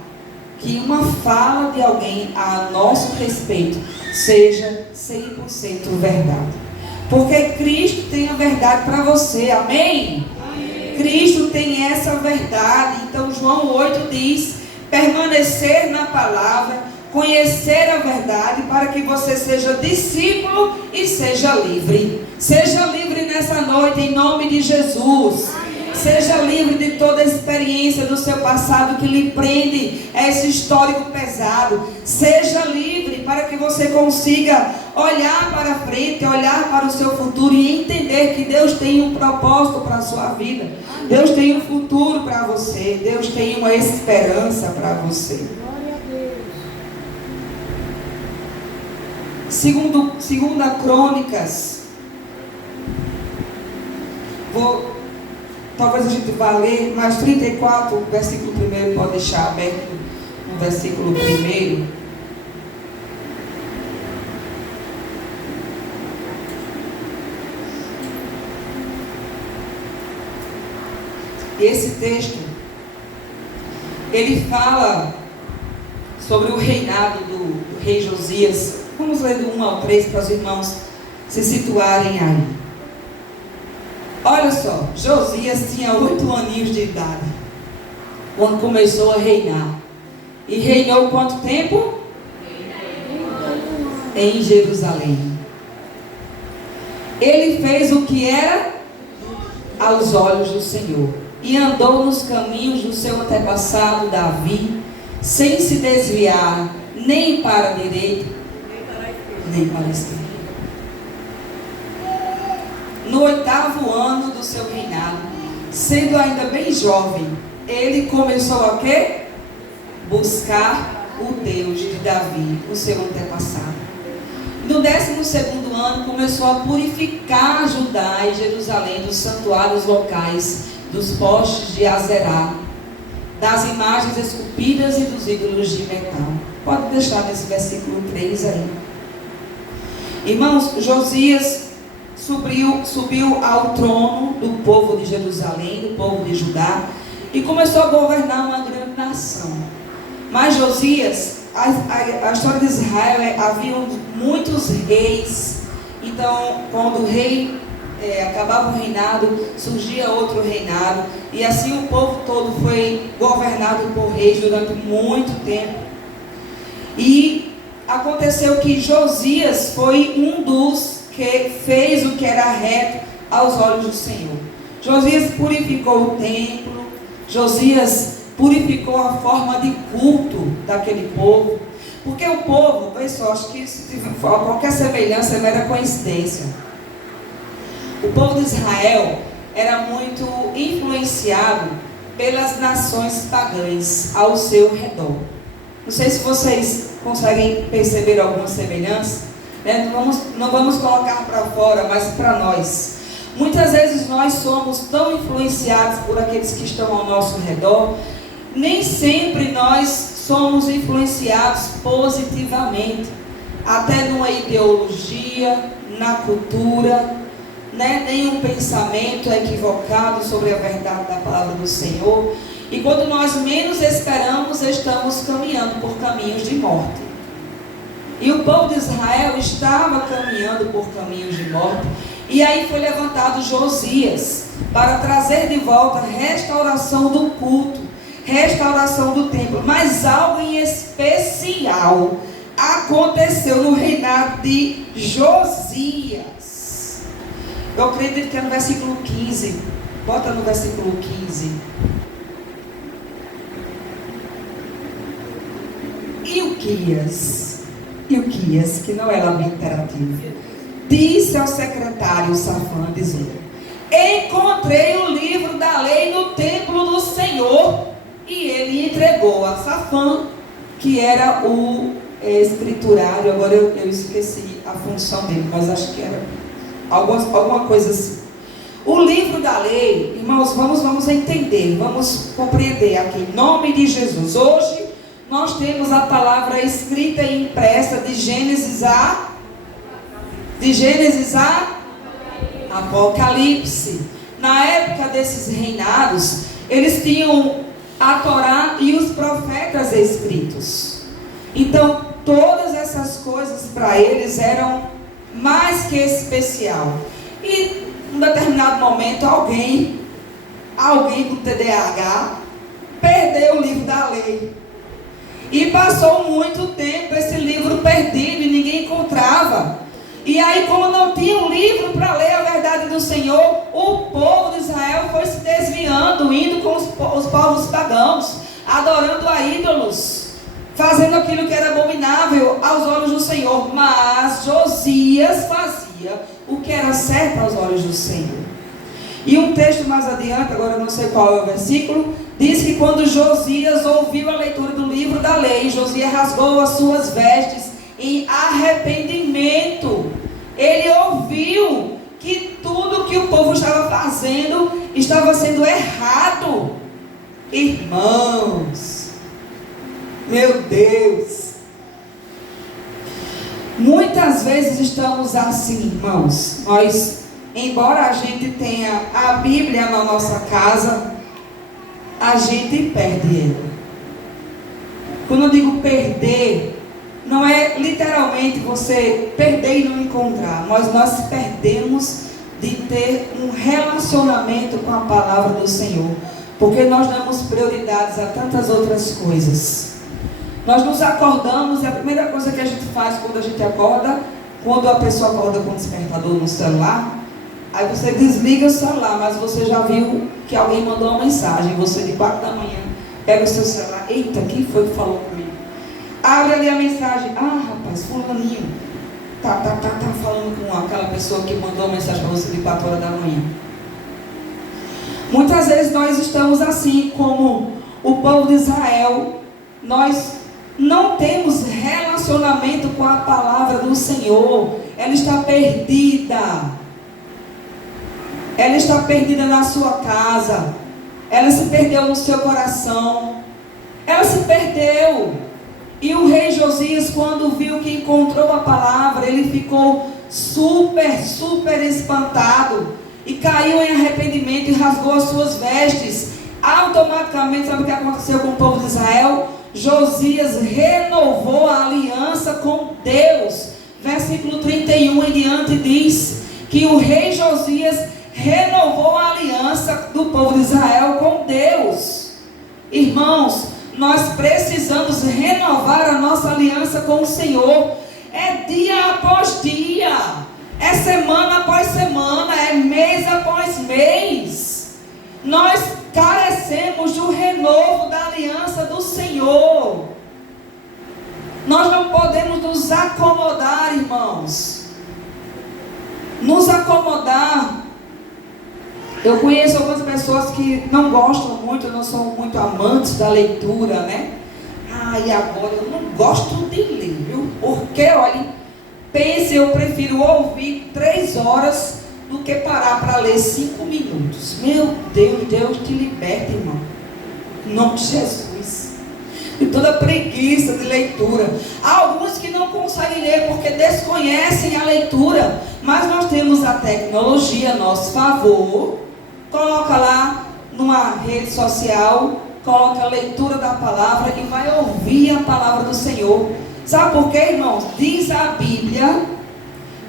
que uma fala de alguém a nosso respeito seja 100% verdade. Porque Cristo tem a verdade para você, amém? Amém? Cristo tem essa verdade. Então João 8 diz: permanecer na palavra, conhecer a verdade, para que você seja discípulo e seja livre. Seja livre nessa noite em nome de Jesus. Seja livre de toda a experiência do seu passado que lhe prende a esse histórico pesado. Seja livre para que você consiga olhar para frente, olhar para o seu futuro e entender que Deus tem um propósito para a sua vida. Deus tem um futuro para você. Deus tem uma esperança para você. Segunda Crônicas. Talvez a gente vá ler mais 34, o versículo 1, pode deixar aberto no versículo 1. Esse texto, ele fala sobre o reinado do rei Josias. Vamos ler do 1 ao 3 para os irmãos se situarem aí. Olha só, Josias tinha 8 aninhos de idade quando começou a reinar. E reinou quanto tempo? Em Jerusalém. Ele fez o que era aos olhos do Senhor, e andou nos caminhos do seu antepassado Davi, sem se desviar nem para a direita, nem para a esquerda. No 8º ano do seu reinado, sendo ainda bem jovem, ele começou a quê? Buscar o Deus de Davi, o seu antepassado. No 12º ano, começou a purificar Judá e Jerusalém dos santuários locais, dos postes de Azerá, das imagens esculpidas e dos ídolos de metal. Pode deixar nesse versículo 3 aí. Irmãos, Josias subiu ao trono do povo de Jerusalém, do povo de Judá, e começou a governar uma grande nação. Mas Josias, a história de Israel, haviam muitos reis. Então, quando o rei acabava o reinado, surgia outro reinado, e assim o povo todo foi governado por reis durante muito tempo. E aconteceu que Josias foi um dos que fez o que era reto aos olhos do Senhor. Josias purificou o templo, Josias purificou a forma de culto daquele povo, porque o povo, pessoal, acho que se tiver qualquer semelhança é mera coincidência. O povo de Israel era muito influenciado pelas nações pagãs ao seu redor. Não sei se vocês conseguem perceber alguma semelhança, né? Não vamos colocar para fora, mas para nós. Muitas vezes nós somos tão influenciados por aqueles que estão ao nosso redor, nem sempre nós somos influenciados positivamente, até numa ideologia, na cultura, né? Nenhum pensamento equivocado sobre a verdade da palavra do Senhor. E quando nós menos esperamos, estamos caminhando por caminhos de morte. E o povo de Israel estava caminhando por caminhos de morte. E aí foi levantado Josias para trazer de volta a restauração do culto, restauração do templo. Mas algo em especial aconteceu no reinado de Josias. Eu acredito que é no versículo 15. Bota no versículo 15. Ilquias, que não é lá bem interativo, disse ao secretário Safã, dizendo: encontrei o livro da lei no templo do Senhor. E ele entregou a Safã, que era o escriturário. Agora eu esqueci a função dele, mas acho que era alguma coisa assim. O livro da lei, irmãos, vamos entender, vamos compreender aqui, em nome de Jesus. Hoje nós temos a palavra escrita e impressa de Gênesis a Apocalipse. Na época desses reinados, eles tinham a Torá e os profetas escritos. Então, todas essas coisas para eles eram mais que especial. E, em um determinado momento, alguém com TDAH perdeu o livro da lei. E passou muito tempo esse livro perdido e ninguém encontrava. E aí, como não tinha um livro para ler a verdade do Senhor, o povo de Israel foi se desviando, indo com os povos pagãos, adorando a ídolos, fazendo aquilo que era abominável aos olhos do Senhor. Mas Josias fazia o que era certo aos olhos do Senhor. E um texto mais adiante, agora eu não sei qual é o versículo, diz que quando Josias ouviu a leitura do livro da lei, Josias rasgou as suas vestes em arrependimento. Ele ouviu que tudo que o povo estava fazendo estava sendo errado. Irmãos, meu Deus, muitas vezes estamos assim, irmãos. Nós, embora a gente tenha a Bíblia na nossa casa, a gente perde ela. Quando eu digo perder, não é literalmente você perder e não encontrar, mas nós perdemos de ter um relacionamento com a palavra do Senhor, porque nós damos prioridades a tantas outras coisas. Nós nos acordamos e a primeira coisa que a gente faz quando a gente acorda, quando a pessoa acorda com o despertador no celular, aí você desliga o celular, mas você já viu que alguém mandou uma mensagem, você de 4 da manhã pega o seu celular, eita, quem foi que falou comigo? Abre ali a mensagem, rapaz, fulaninho tá falando com aquela pessoa que mandou uma mensagem para você de 4 horas da manhã. Muitas vezes nós estamos assim como o povo de Israel. Nós não temos relacionamento com a palavra do Senhor. Ela está perdida. Ela está perdida na sua casa. Ela se perdeu no seu coração. Ela se perdeu. E o rei Josias, quando viu que encontrou a palavra, ele ficou super espantado. E caiu em arrependimento e rasgou as suas vestes. Automaticamente, sabe o que aconteceu com o povo de Israel? Josias renovou a aliança com Deus. Versículo 31 em diante diz que o rei Josias renovou a aliança do povo de Israel com Deus. Irmãos, nós precisamos renovar a nossa aliança com o Senhor. É dia após dia. é semana após semana, é mês após mês. Nós carecemos do renovo da aliança do Senhor. Nós não podemos nos acomodar, irmãos. Nos acomodar. Eu conheço algumas pessoas que não gostam muito, não são muito amantes da leitura, né? E agora eu não gosto de ler, viu? Porque, olha, pense, eu prefiro ouvir 3 horas do que parar para ler 5 minutos. Meu Deus, Deus te liberta, irmão. Em nome de Jesus. De toda preguiça de leitura. Há alguns que não conseguem ler porque desconhecem a leitura. Mas nós temos a tecnologia a nosso favor. Coloca lá numa rede social, coloca a leitura da palavra e vai ouvir a palavra do Senhor. Sabe por quê, irmãos? Diz a Bíblia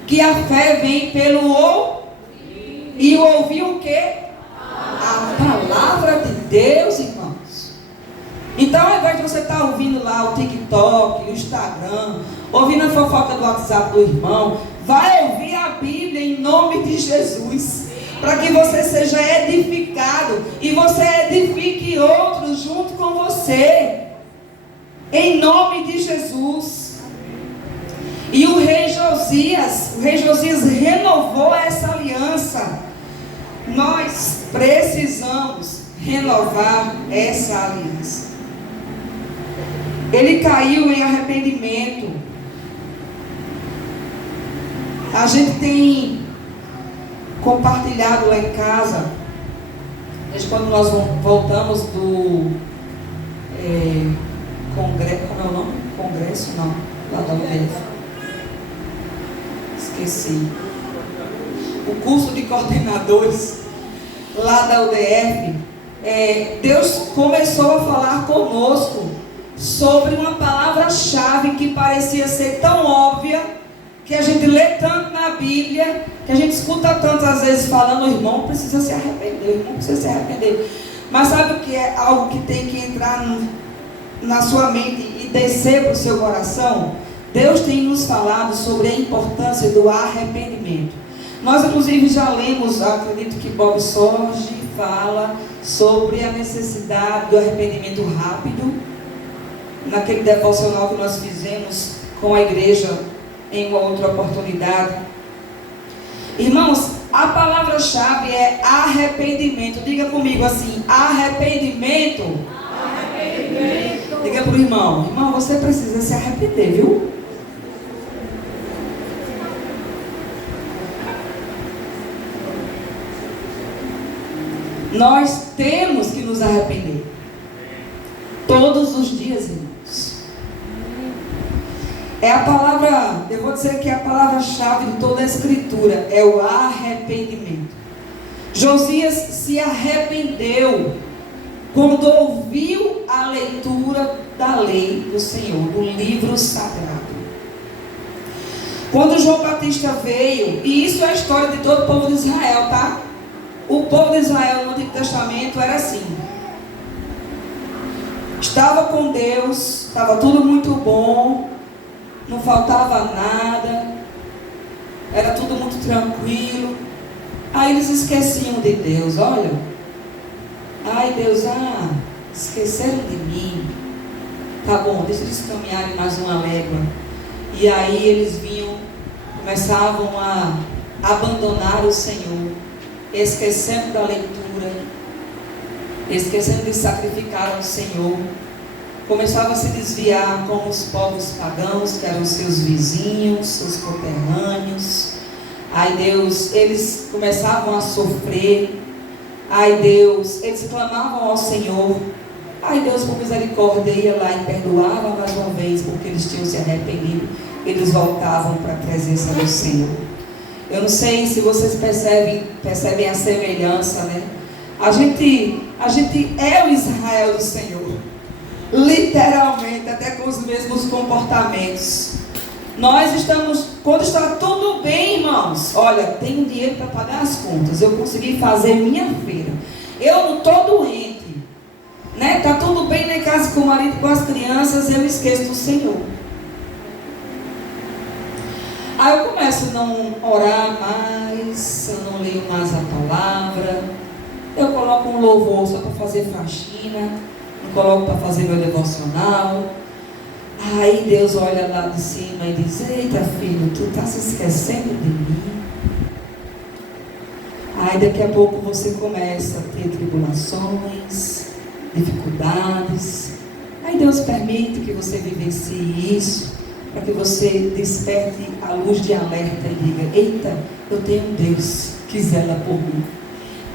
que a fé vem pelo ouvir. E ouvir o quê? A palavra de Deus, irmãos. Então, ao invés de você estar ouvindo lá o TikTok, o Instagram, ouvindo a fofoca do WhatsApp do irmão, vai ouvir a Bíblia em nome de Jesus. Para que você seja edificado e você edifique outros junto com você. Em nome de Jesus. E o rei Josias renovou essa aliança. Nós precisamos renovar essa aliança. Ele caiu em arrependimento. A gente tem compartilhado lá em casa, desde quando nós voltamos do congresso, como é o nome? Congresso? Não, lá da UDF. Esqueci. O curso de coordenadores lá da UDF, Deus começou a falar conosco sobre uma palavra-chave que parecia ser tão óbvia, que a gente lê tanto na Bíblia, que a gente escuta tantas vezes falando, o irmão precisa se arrepender, o irmão precisa se arrepender. Mas sabe o que é algo que tem que entrar na sua mente e descer para o seu coração? Deus tem nos falado sobre a importância do arrependimento. Nós inclusive já lemos, acredito que Bob Sorge fala sobre a necessidade do arrependimento rápido, naquele devocional que nós fizemos com a igreja em uma outra oportunidade. Irmãos, a palavra-chave é arrependimento. Diga comigo assim, arrependimento. Arrependimento. Diga para o irmão, você precisa se arrepender, viu? Nós temos que nos arrepender. Todos os dias, irmãos. É a palavra, eu vou dizer que é a palavra-chave de toda a escritura, é o arrependimento. Josias se arrependeu quando ouviu a leitura da lei do Senhor, do livro sagrado. Quando João Batista veio, e isso é a história de todo o povo de Israel, tá? O povo de Israel no Antigo Testamento era assim. Estava com Deus, estava tudo muito bom, não faltava nada, era tudo muito tranquilo. Aí eles esqueciam de Deus, olha. Ai Deus, esqueceram de mim. Tá bom, deixa eles caminharem mais uma légua. E aí eles começavam a abandonar o Senhor, esquecendo da leitura, esquecendo de sacrificar ao Senhor. Começavam a se desviar como os povos pagãos, que eram seus vizinhos, seus conterrâneos. Ai Deus, eles começavam a sofrer. Ai Deus, eles clamavam ao Senhor. Ai Deus, por misericórdia, ia lá e perdoava mais uma vez, porque eles tinham se arrependido. Eles voltavam para a presença do Senhor. Eu não sei se vocês percebem a semelhança, né? A gente é o Israel do Senhor. Literalmente, até com os mesmos comportamentos. Nós estamos, quando está tudo bem, irmãos, olha, tenho dinheiro para pagar as contas, eu consegui fazer minha feira, eu não estou doente, né? Está tudo bem na casa com o marido, com as crianças, eu esqueço do Senhor. Aí eu começo começo a não orar mais, eu não leio mais a palavra, eu coloco um louvor só para fazer faxina, não coloco para fazer meu devocional. Aí Deus olha lá de cima e diz: eita filho, tu está se esquecendo de mim. Aí daqui a pouco você começa a ter tribulações, dificuldades. Aí Deus permite que você vivencie isso, para que você desperte a luz de alerta e diga: eita, eu tenho um Deus que zela por mim.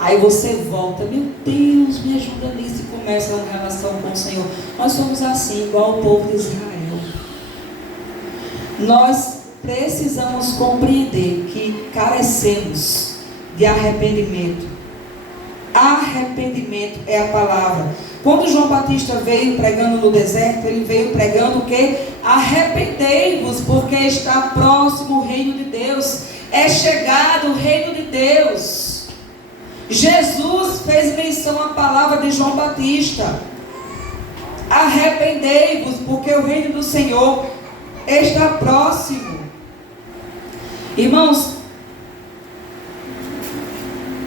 Aí você volta: meu Deus, me ajuda nisso, e começa uma relação com o Senhor. Nós somos assim, igual o povo de Israel. Nós precisamos compreender que carecemos de arrependimento. Arrependimento é a palavra. Quando João Batista veio pregando no deserto, ele veio pregando o quê? Arrependei-vos, porque está próximo o reino de Deus. É chegado o reino de Deus. Jesus fez menção à palavra de João Batista. Arrependei-vos, porque o reino do Senhor está próximo. Irmãos,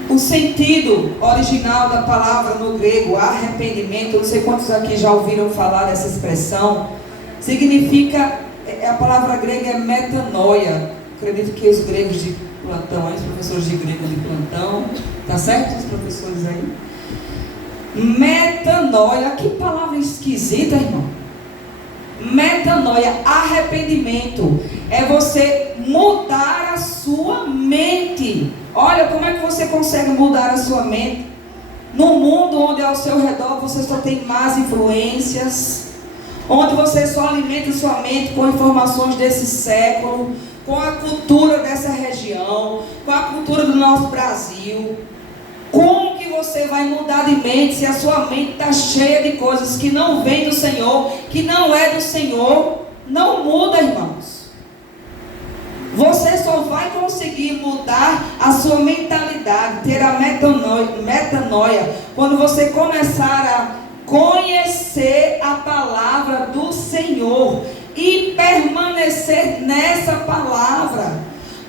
o sentido original da palavra no grego, arrependimento, eu não sei quantos aqui já ouviram falar dessa expressão, significa, a palavra grega é metanoia. Acredito que os gregos de plantão, os professores de grego de plantão, tá certo os professores aí? Metanoia, que palavra esquisita, irmão. Metanoia, arrependimento, é você mudar a sua mente. Olha, como é que você consegue mudar a sua mente? No mundo onde ao seu redor você só tem más influências, onde você só alimenta sua mente com informações desse século, com a cultura dessa região, com a cultura do nosso Brasil. Como que você vai mudar de mente se a sua mente está cheia de coisas que não vêm do Senhor, que não é do Senhor? Não muda, irmãos. Você só vai conseguir mudar a sua mentalidade, ter a metanoia, quando você começar a conhecer a palavra do Senhor e permanecer nessa palavra,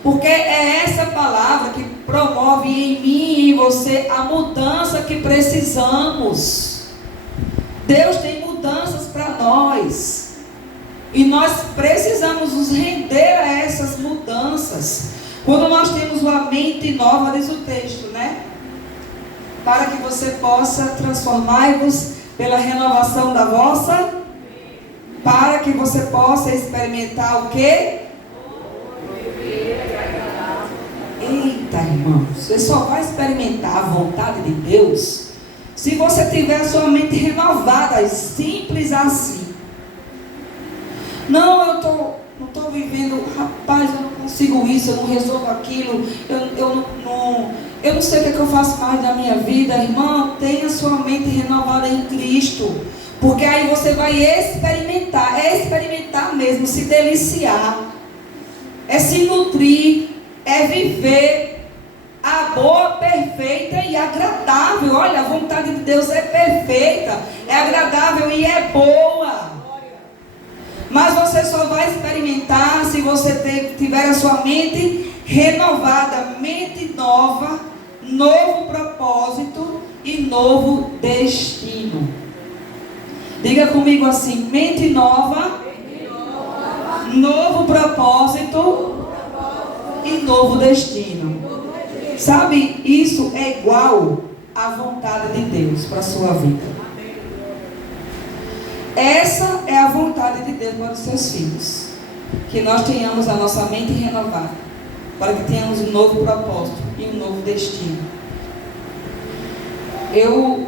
porque é essa palavra que promove em mim e em você a mudança que precisamos. Deus tem mudanças para nós. E nós precisamos nos render a essas mudanças. Quando nós temos uma mente nova, diz o texto, né? Para que você possa transformar-vos pela renovação da vossa, para que você possa experimentar o quê? Eita, irmãos, você só vai experimentar a vontade de Deus se você tiver a sua mente renovada, simples assim. Não, não estou vivendo, rapaz, eu não consigo isso, eu não resolvo aquilo, eu não sei o que eu faço mais da minha vida. Irmão, tenha sua mente renovada em Cristo, porque aí você vai experimentar mesmo, se deliciar, é se nutrir, é viver a boa, perfeita e agradável. Olha, a vontade de Deus é perfeita, é agradável e é boa. Mas você só vai experimentar se você tiver a sua mente renovada, mente nova, novo propósito e novo destino. Diga comigo assim: mente nova, novo propósito e novo destino. Sabe, isso é igual à vontade de Deus para a sua vida. Essa é a vontade de Deus para os seus filhos. Que nós tenhamos a nossa mente renovada, para que tenhamos um novo propósito e um novo destino. Eu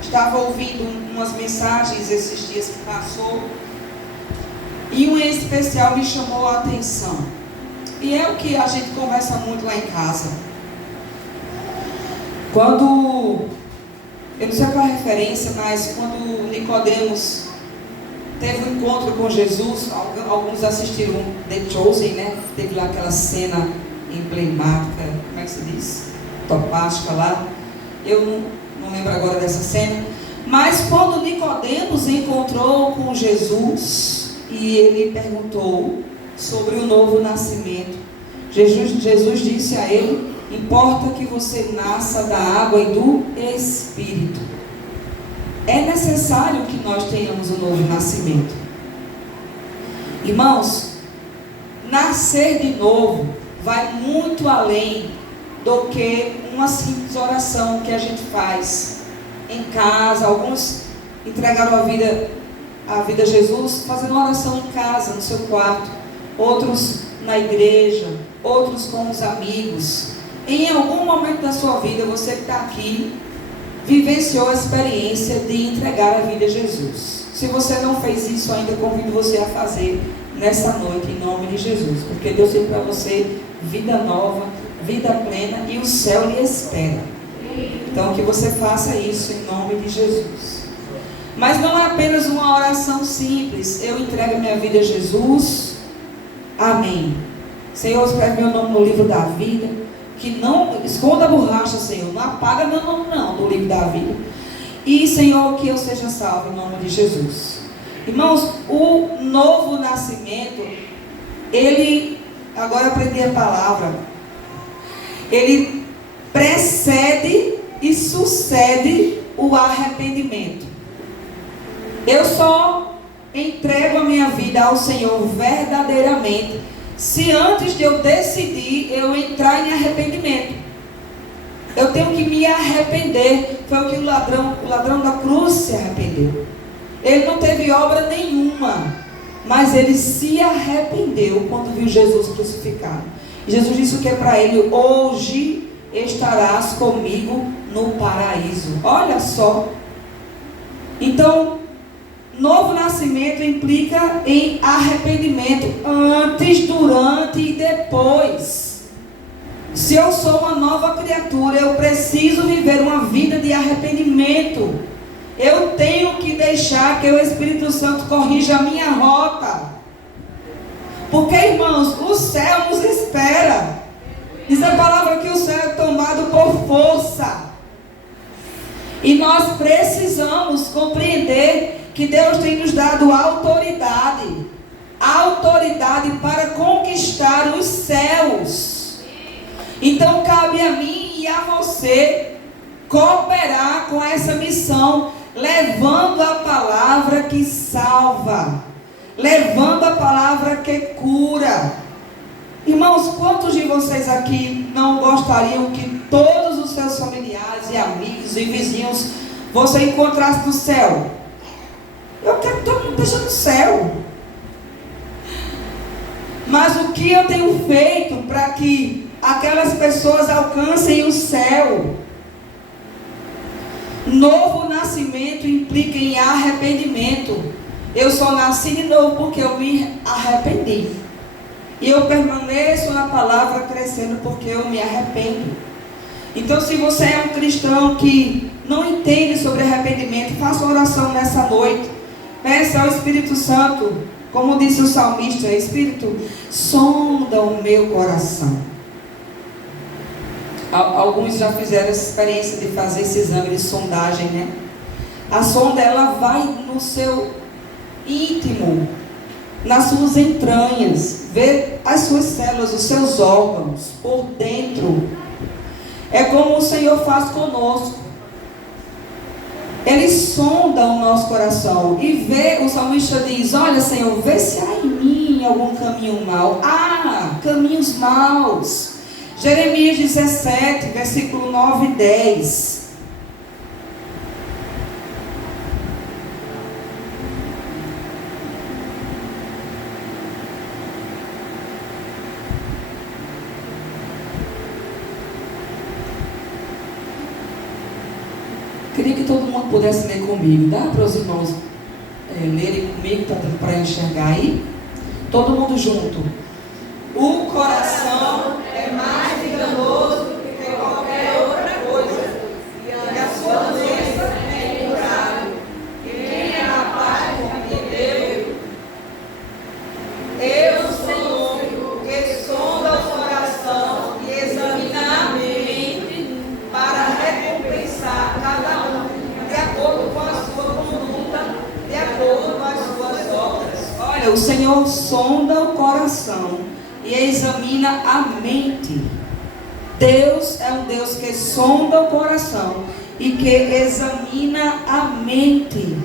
estava ouvindo umas mensagens esses dias que passou, e um em especial me chamou a atenção. E é o que a gente conversa muito lá em casa. Eu não sei qual é a referência, mas quando Nicodemos teve um encontro com Jesus, alguns assistiram The Chosen, né? Teve lá aquela cena emblemática, como é que se diz? Topástica lá. Eu não lembro agora dessa cena. Mas quando Nicodemos encontrou com Jesus, e ele perguntou sobre o novo nascimento. Jesus disse a ele: importa que você nasça da água e do Espírito. É necessário que nós tenhamos um novo nascimento. Irmãos, nascer de novo vai muito além do que uma simples oração que a gente faz em casa. Alguns entregaram a vida a Jesus fazendo oração em casa, no seu quarto, outros na igreja, outros com os amigos. Em algum momento da sua vida, você que está aqui vivenciou a experiência de entregar a vida a Jesus. Se você não fez isso ainda, convido você a fazer nessa noite, em nome de Jesus, porque Deus tem para você vida nova, vida plena, e o céu lhe espera. Então que você faça isso em nome de Jesus. Mas não é apenas uma oração simples: eu entrego minha vida a Jesus, amém. Senhor, escreve meu nome no livro da vida, que não esconda a borracha, Senhor, não apaga meu nome não do livro da vida, e Senhor, que eu seja salvo em nome de Jesus. Irmãos, o novo nascimento, ele, agora eu aprendi a palavra, ele precede e sucede o arrependimento. Eu só entrego a minha vida ao Senhor verdadeiramente se antes de eu decidir eu entrar em arrependimento. Eu tenho que me arrepender. Foi o que o ladrão da cruz se arrependeu. Ele não teve obra nenhuma, mas ele se arrependeu quando viu Jesus crucificado. E Jesus disse o que é para ele: hoje estarás comigo no paraíso. Olha só. Então, novo nascimento implica em arrependimento, antes, durante e depois. Se eu sou uma nova criatura, eu preciso viver uma vida de arrependimento. Eu tenho que deixar que o Espírito Santo corrija a minha rota. Porque, irmãos, o céu nos espera. Diz a palavra que o céu é tomado por força. E nós precisamos compreender que Deus tem nos dado autoridade para conquistar os céus. Então cabe a mim e a você cooperar com essa missão, levando a palavra que salva, levando a palavra que cura. Irmãos, quantos de vocês aqui não gostariam que todos os seus familiares e amigos e vizinhos você encontrasse no céu? Eu quero que todo mundo esteja no céu. Mas o que eu tenho feito para que aquelas pessoas alcancem o céu? Novo nascimento implica em arrependimento. Eu só nasci de novo porque eu me arrependi. E eu permaneço na palavra crescendo porque eu me arrependo. Então, se você é um cristão que não entende sobre arrependimento, faça uma oração nessa noite. Peça ao Espírito Santo, como disse o salmista: Espírito, sonda o meu coração. Alguns já fizeram essa experiência de fazer esse exame de sondagem, né? A sonda, ela vai no seu íntimo, nas suas entranhas, ver as suas células, os seus órgãos por dentro. É como o Senhor faz conosco. Ele sonda o nosso coração e vê. O salmista diz: olha, Senhor, vê se há em mim algum caminho mau. Caminhos maus. Jeremias 17, versículo 9 e 10. Queria que todo mundo pudesse ler comigo. Dá para os irmãos lerem comigo, para enxergar aí? Todo mundo junto. O coração é mais enganoso do que qualquer outra coisa, e a sua doença é incurável. E quem é capaz de entender? Eu, Senhor, que sonda o coração e examina a mente, para recompensar cada um de acordo com a sua conduta, de acordo com as suas obras. Olha, o Senhor sonda o coração e examina a mente. Deus é um Deus que sonda o coração e que examina a mente.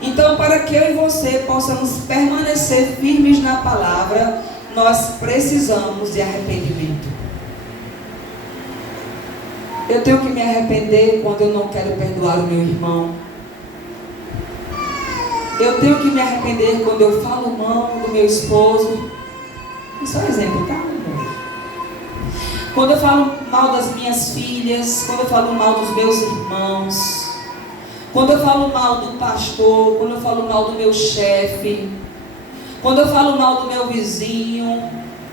Então, para que eu e você possamos permanecer firmes na palavra, nós precisamos de arrependimento. Eu tenho que me arrepender quando eu não quero perdoar o meu irmão. Eu tenho que me arrepender quando eu falo mal do meu esposo. Isso é um exemplo, tá? Quando eu falo mal das minhas filhas, quando eu falo mal dos meus irmãos, quando eu falo mal do pastor, quando eu falo mal do meu chefe, quando eu falo mal do meu vizinho,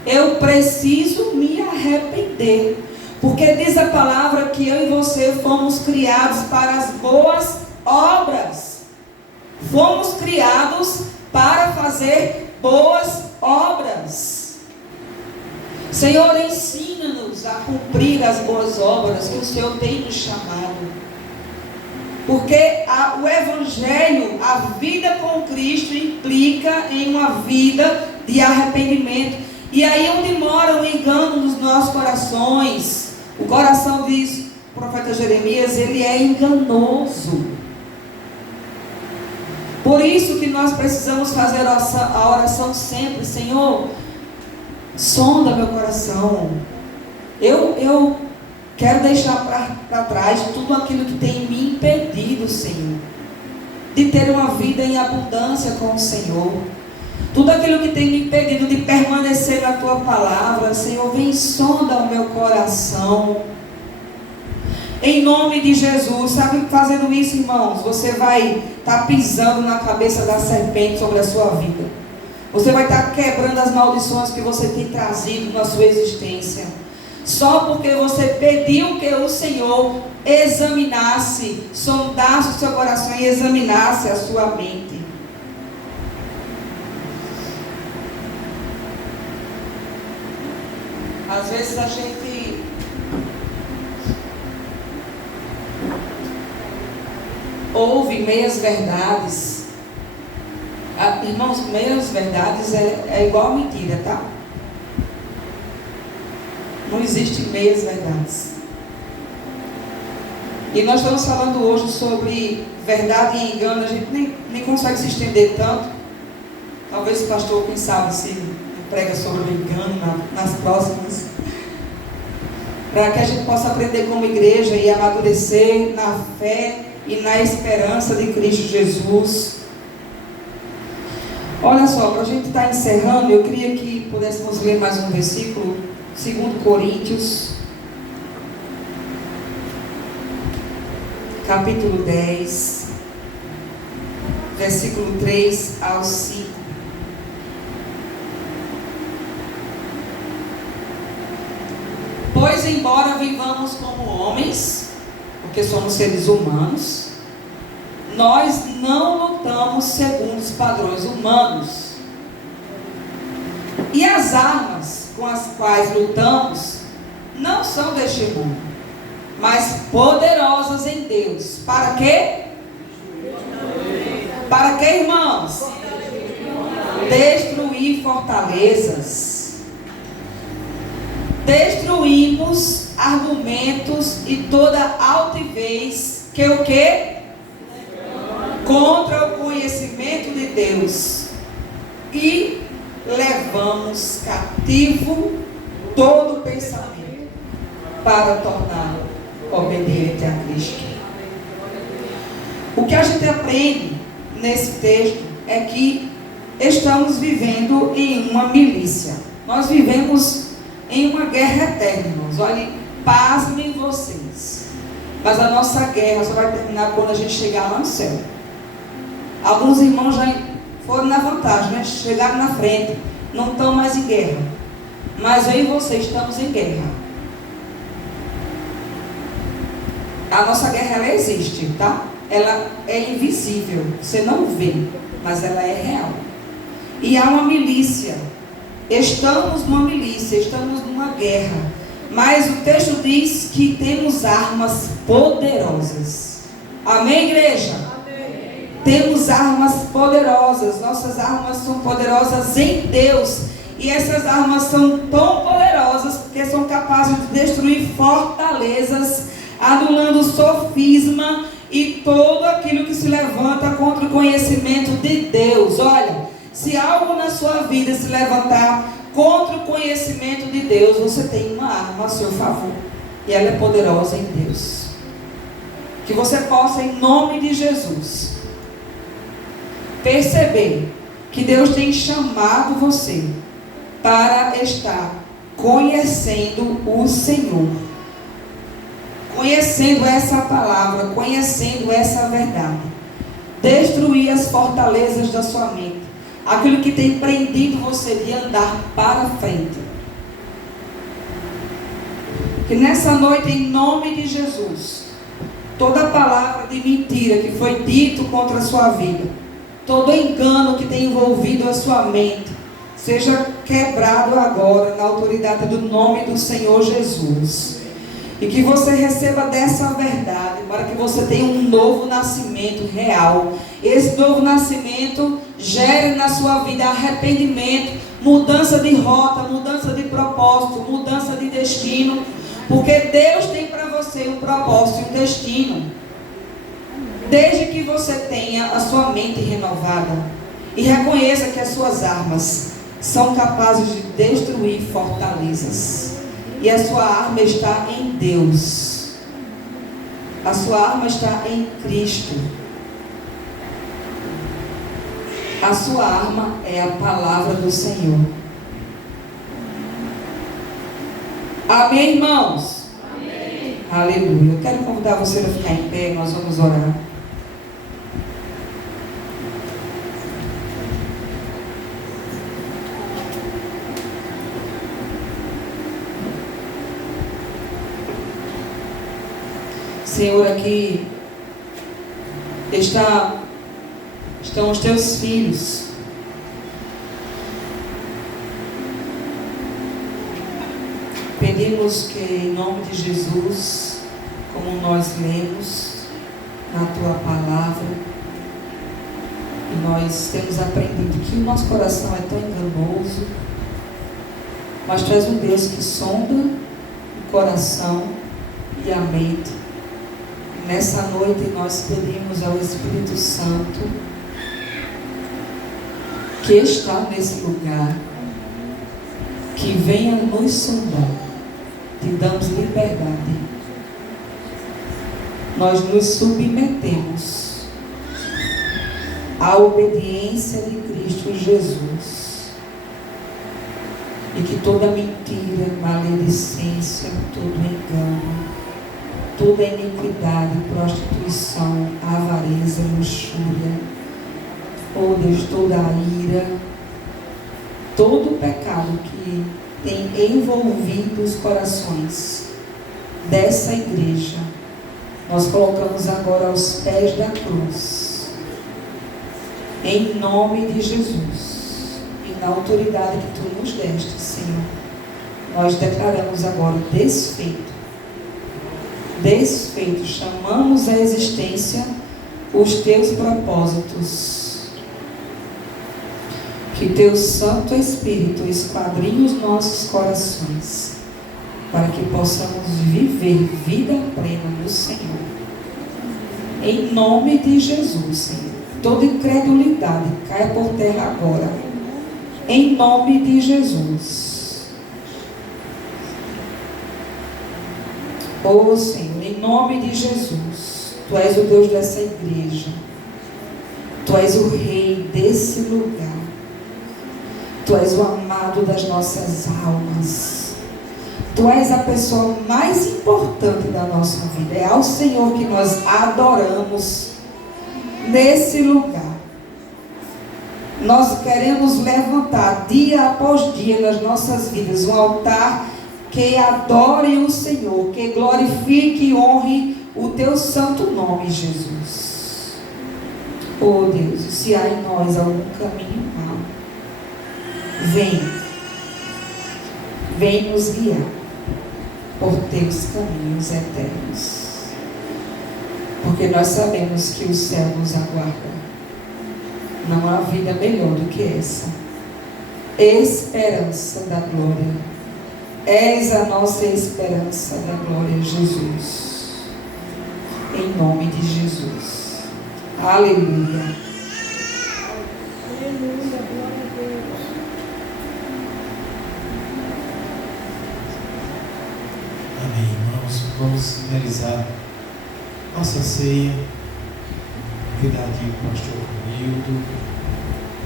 eu preciso me arrepender. Porque diz a palavra que eu e você fomos criados para as boas obras. Fomos criados para fazer boas obras. Senhor, ensina-nos a cumprir as boas obras que o Senhor tem nos chamado. Porque o Evangelho, a vida com Cristo, implica em uma vida de arrependimento. E aí onde mora o engano nos nossos corações. O coração, diz o profeta Jeremias, ele é enganoso. Por isso que nós precisamos fazer a oração sempre. Senhor, sonda meu coração. Eu quero deixar para trás tudo aquilo que tem me impedido, Senhor, de ter uma vida em abundância com o Senhor. Tudo aquilo que tem me impedido de permanecer na Tua palavra, Senhor, vem sonda o meu coração. Em nome de Jesus. Sabe, fazendo isso, irmãos, você vai estar pisando na cabeça da serpente sobre a sua vida. Você vai estar quebrando as maldições que você tem trazido na sua existência. Só porque você pediu que o Senhor examinasse, sondasse o seu coração e examinasse a sua mente. Às vezes a gente ouve meias verdades. Irmãos, meias verdades é igual a mentira, tá? Não existe meias verdades. E nós estamos falando hoje sobre verdade e engano. A gente nem consegue se estender tanto. Talvez o pastor, quem sabe, se prega sobre o engano nas próximas, para que a gente possa aprender como igreja e amadurecer na fé e na esperança de Cristo Jesus. Olha só, para a gente estar encerrando, eu queria que pudéssemos ler mais um versículo, 2 Coríntios, capítulo 10, versículo 3 ao 5. Pois embora vivamos como homens, porque somos seres humanos, nós não lutamos segundo os padrões humanos. E as armas com as quais lutamos não são deste mundo, mas poderosas em Deus. Para quê? Para quê, irmãos? Destruir fortalezas. Destruímos argumentos e toda altivez que o quê? Contra o conhecimento de Deus. E levamos cativo todo pensamento para torná-lo obediente a Cristo. O que a gente aprende nesse texto é que estamos vivendo em uma milícia. Nós vivemos em uma guerra eterna, irmãos. Olhem, pasmem vocês. Mas a nossa guerra só vai terminar quando a gente chegar lá no céu. Alguns irmãos já foram na vantagem, né? Chegaram na frente, não estão mais em guerra. Mas eu e você estamos em guerra. A nossa guerra, ela existe, tá? Ela é invisível, você não vê, mas ela é real. E há uma milícia. Estamos numa milícia, estamos numa guerra. Mas o texto diz que temos armas poderosas. Amém, igreja? Amém. temos armas poderosas. Nossas armas são poderosas em Deus. E essas armas são tão poderosas porque são capazes de destruir fortalezas, anulando o sofisma e tudo aquilo que se levanta contra o conhecimento de Deus. Olha, se algo na sua vida se levantar contra o conhecimento de Deus, você tem uma arma a seu favor. E ela é poderosa em Deus. Que você possa, em nome de Jesus, perceber que Deus tem chamado você para estar conhecendo o Senhor, conhecendo essa palavra, conhecendo essa verdade. Destruir as fortalezas da sua mente, aquilo que tem prendido você de andar para frente. Que nessa noite, em nome de Jesus, toda palavra de mentira que foi dito contra a sua vida, todo engano que tem envolvido a sua mente, seja quebrado agora na autoridade do nome do Senhor Jesus. E que você receba dessa verdade, para que você tenha um novo nascimento real. Esse novo nascimento gere na sua vida arrependimento, mudança de rota, mudança de propósito, mudança de destino. Porque Deus tem para você um propósito e um destino. Desde que você tenha a sua mente renovada e reconheça que as suas armas são capazes de destruir fortalezas. E a sua arma está em Deus. A sua arma está em Cristo. A sua arma é a palavra do Senhor. Amém, irmãos? Amém. Aleluia. Eu quero convidar você a ficar em pé, nós vamos orar. Senhor, aqui estão os teus filhos. Pedimos que, em nome de Jesus, como nós lemos na tua palavra, e nós temos aprendido que o nosso coração é tão enganoso, mas tu és um Deus que sonda o coração e a mente. Nessa noite nós pedimos ao Espírito Santo que está nesse lugar, que venha nos sondar. Te damos liberdade. Nós nos submetemos à obediência de Cristo Jesus. E que toda mentira, maledicência, todo engano, toda iniquidade, prostituição, avareza, luxúria, oh Deus, toda a ira, todo o pecado que tem envolvido os corações dessa igreja, nós colocamos agora aos pés da cruz, em nome de Jesus, e na autoridade que tu nos deste, Senhor. Nós declaramos agora desfeito, chamamos à existência os teus propósitos. Que teu Santo Espírito esquadrinhe os nossos corações, para que possamos viver vida plena no Senhor. Em nome de Jesus, Senhor. Toda incredulidade caia por terra agora. Em nome de Jesus. Oh Senhor, em nome de Jesus, tu és o Deus dessa igreja. Tu és o Rei desse lugar. Tu és o amado das nossas almas. Tu és a pessoa mais importante da nossa vida. É ao Senhor que nós adoramos nesse lugar. Nós queremos levantar dia após dia nas nossas vidas um altar que adore o Senhor, que glorifique e honre o teu santo nome, Jesus. Oh Deus, se há em nós algum caminho mau, vem nos guiar por teus caminhos eternos, porque nós sabemos que o céu nos aguarda. Não há vida melhor do que essa. Esperança da glória. És a nossa esperança da glória, Jesus. Em nome de Jesus. Aleluia. Aleluia, glória a Deus. Amém, irmãos. Vamos finalizar nossa ceia. Convidar aqui o pastor Nildo, o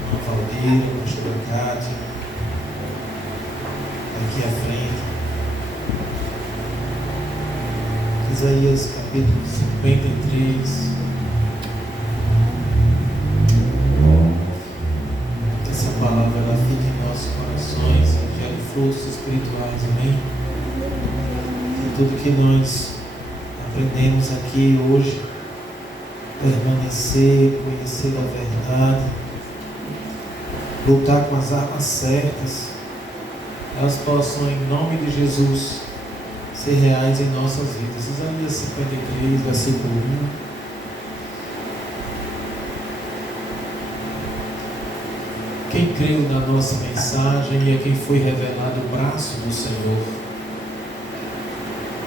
irmão Valdeiro, o pastor Cátia, aqui à frente. Isaías capítulo 53. Que essa palavra ela fique em nossos corações e gere frutos espirituais, amém? E tudo que nós aprendemos aqui hoje, permanecer, conhecer a verdade, lutar com as armas certas, elas possam, em nome de Jesus, ser reais em nossas vidas. Isaías 53, versículo 1. Quem creu na nossa mensagem e a quem foi revelado o braço do Senhor.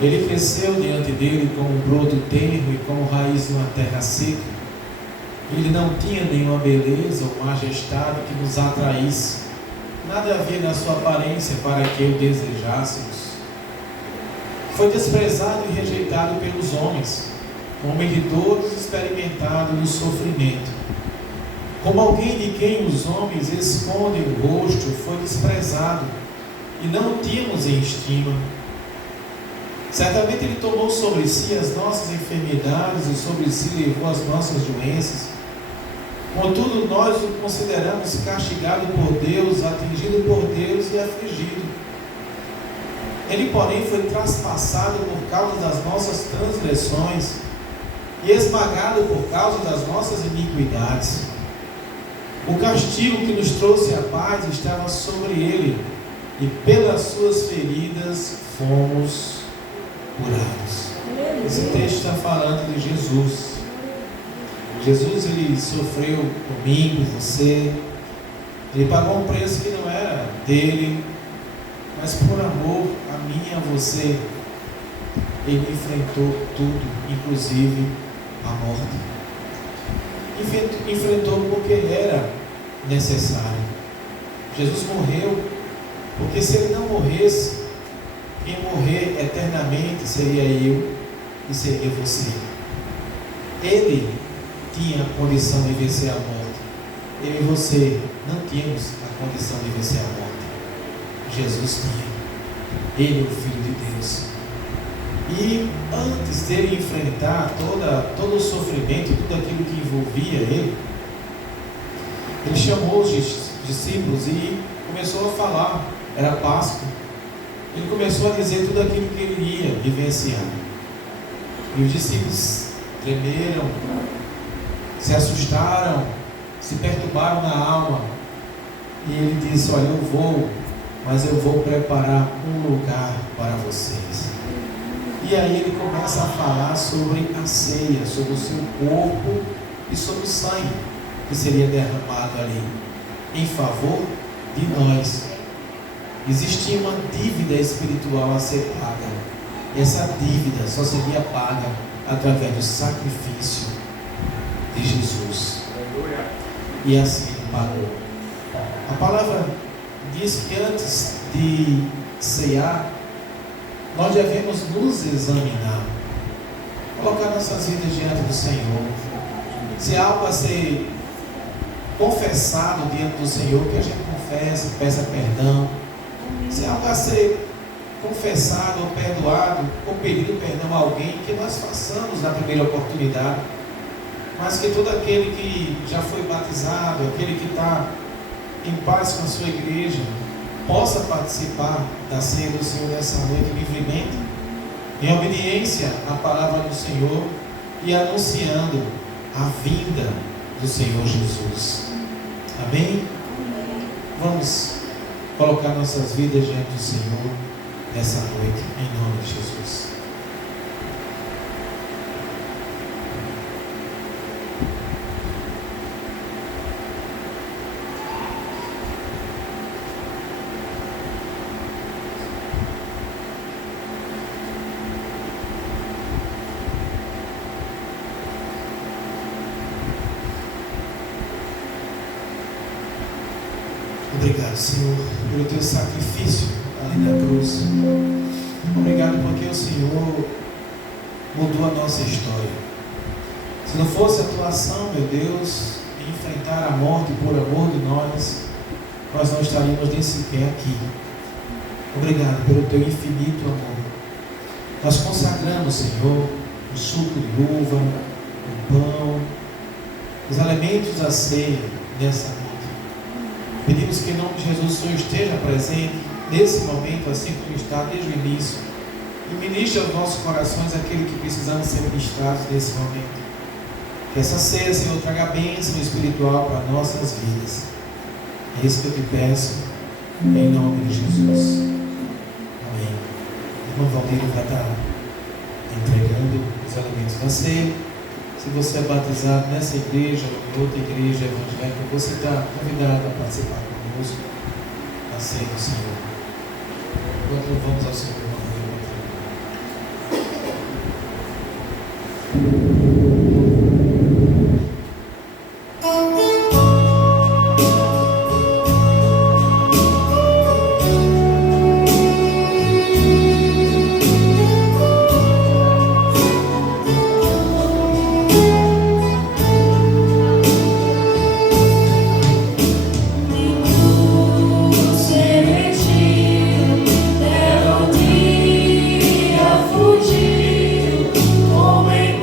Ele cresceu diante dele como um broto tenro e como raiz de uma terra seca. Ele não tinha nenhuma beleza ou majestade que nos atraísse. Nada havia na sua aparência para que o desejássemos. Foi desprezado e rejeitado pelos homens, homem de dores, experimentado no sofrimento. Como alguém de quem os homens escondem o rosto, foi desprezado e não o tínhamos em estima. Certamente ele tomou sobre si as nossas enfermidades e sobre si levou as nossas doenças. Contudo, nós o consideramos castigado por Deus, atingido por Deus e afligido. Ele, porém, foi traspassado por causa das nossas transgressões e esmagado por causa das nossas iniquidades. O castigo que nos trouxe a paz estava sobre ele, e pelas suas feridas fomos curados. Esse texto está falando de Jesus. Jesus, ele sofreu por mim, por você. Ele pagou um preço que não era dele, mas por amor a mim e a você, ele enfrentou tudo, inclusive a morte. Enfrentou porque era necessário. Jesus morreu porque se ele não morresse, quem morrer eternamente seria eu e seria você. Ele tinha a condição de vencer a morte. Eu e você não tínhamos a condição de vencer a morte. Jesus tinha. Ele é o Filho de Deus. E antes dele enfrentar todo o sofrimento, tudo aquilo que envolvia ele chamou os discípulos e começou a falar. Era Páscoa. Ele começou a dizer tudo aquilo que ele ia vivenciar. E os discípulos tremeram, se assustaram, se perturbaram na alma. E ele disse: olha, eu vou, mas eu vou preparar um lugar para vocês. E aí ele começa a falar sobre a ceia, sobre o seu corpo e sobre o sangue que seria derramado ali em favor de nós. Existia uma dívida espiritual a ser paga. Essa dívida só seria paga através do sacrifício de Jesus. E assim ele pagou. A palavra diz que antes de cear, nós devemos nos examinar, colocar nossas vidas diante do Senhor. Se há algo a ser confessado diante do Senhor, que a gente confesse, peça perdão. Se há algo a ser confessado ou perdoado, ou pedido perdão a alguém, que nós façamos na primeira oportunidade. Mas que todo aquele que já foi batizado, aquele que está em paz com a sua igreja, possa participar da ceia do Senhor nessa noite livremente, em obediência à palavra do Senhor e anunciando a vinda do Senhor Jesus. Amém? Vamos colocar nossas vidas diante do Senhor nessa noite, em nome de Jesus. Obrigado, Senhor, pelo teu sacrifício ali na cruz. Obrigado porque o Senhor mudou a nossa história. Se não fosse a tua ação, meu Deus, em enfrentar a morte por amor de nós não estaríamos nem sequer aqui. Obrigado pelo teu infinito amor. Nós consagramos, Senhor, o suco de uva, o pão, os elementos da ceia nessa noite. Pedimos que em nome de Jesus o Senhor esteja presente nesse momento, assim como está desde o início, e ministre aos nossos corações aquilo que precisamos ser ministrados nesse momento. Que essa ceia, Senhor, traga bênção espiritual para nossas vidas. É isso que eu te peço, em nome de Jesus. Amém. O irmão Valdir vai estar entregando os elementos da ceia. Se você é batizado nessa igreja ou em outra igreja evangélica, você está convidado a participar conosco da ceia do Senhor. Enquanto vamos ao Senhor, Fugir, como em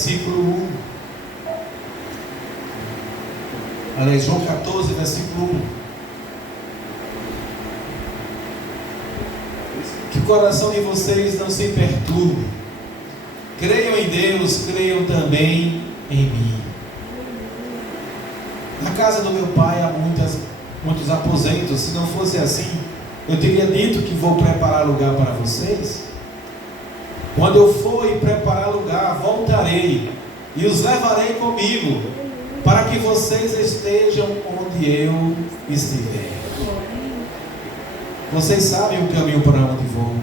versículo 1. Aliás, João 14, versículo 1. Que o coração de vocês não se perturbe. Creiam em Deus, creiam também em mim. Na casa do meu pai há muitos aposentos. Se não fosse assim, eu teria dito que vou preparar lugar para vocês. Quando eu for e preparar lugar, voltarei e os levarei comigo, para que vocês estejam onde eu estiver. Vocês sabem o caminho para onde vou.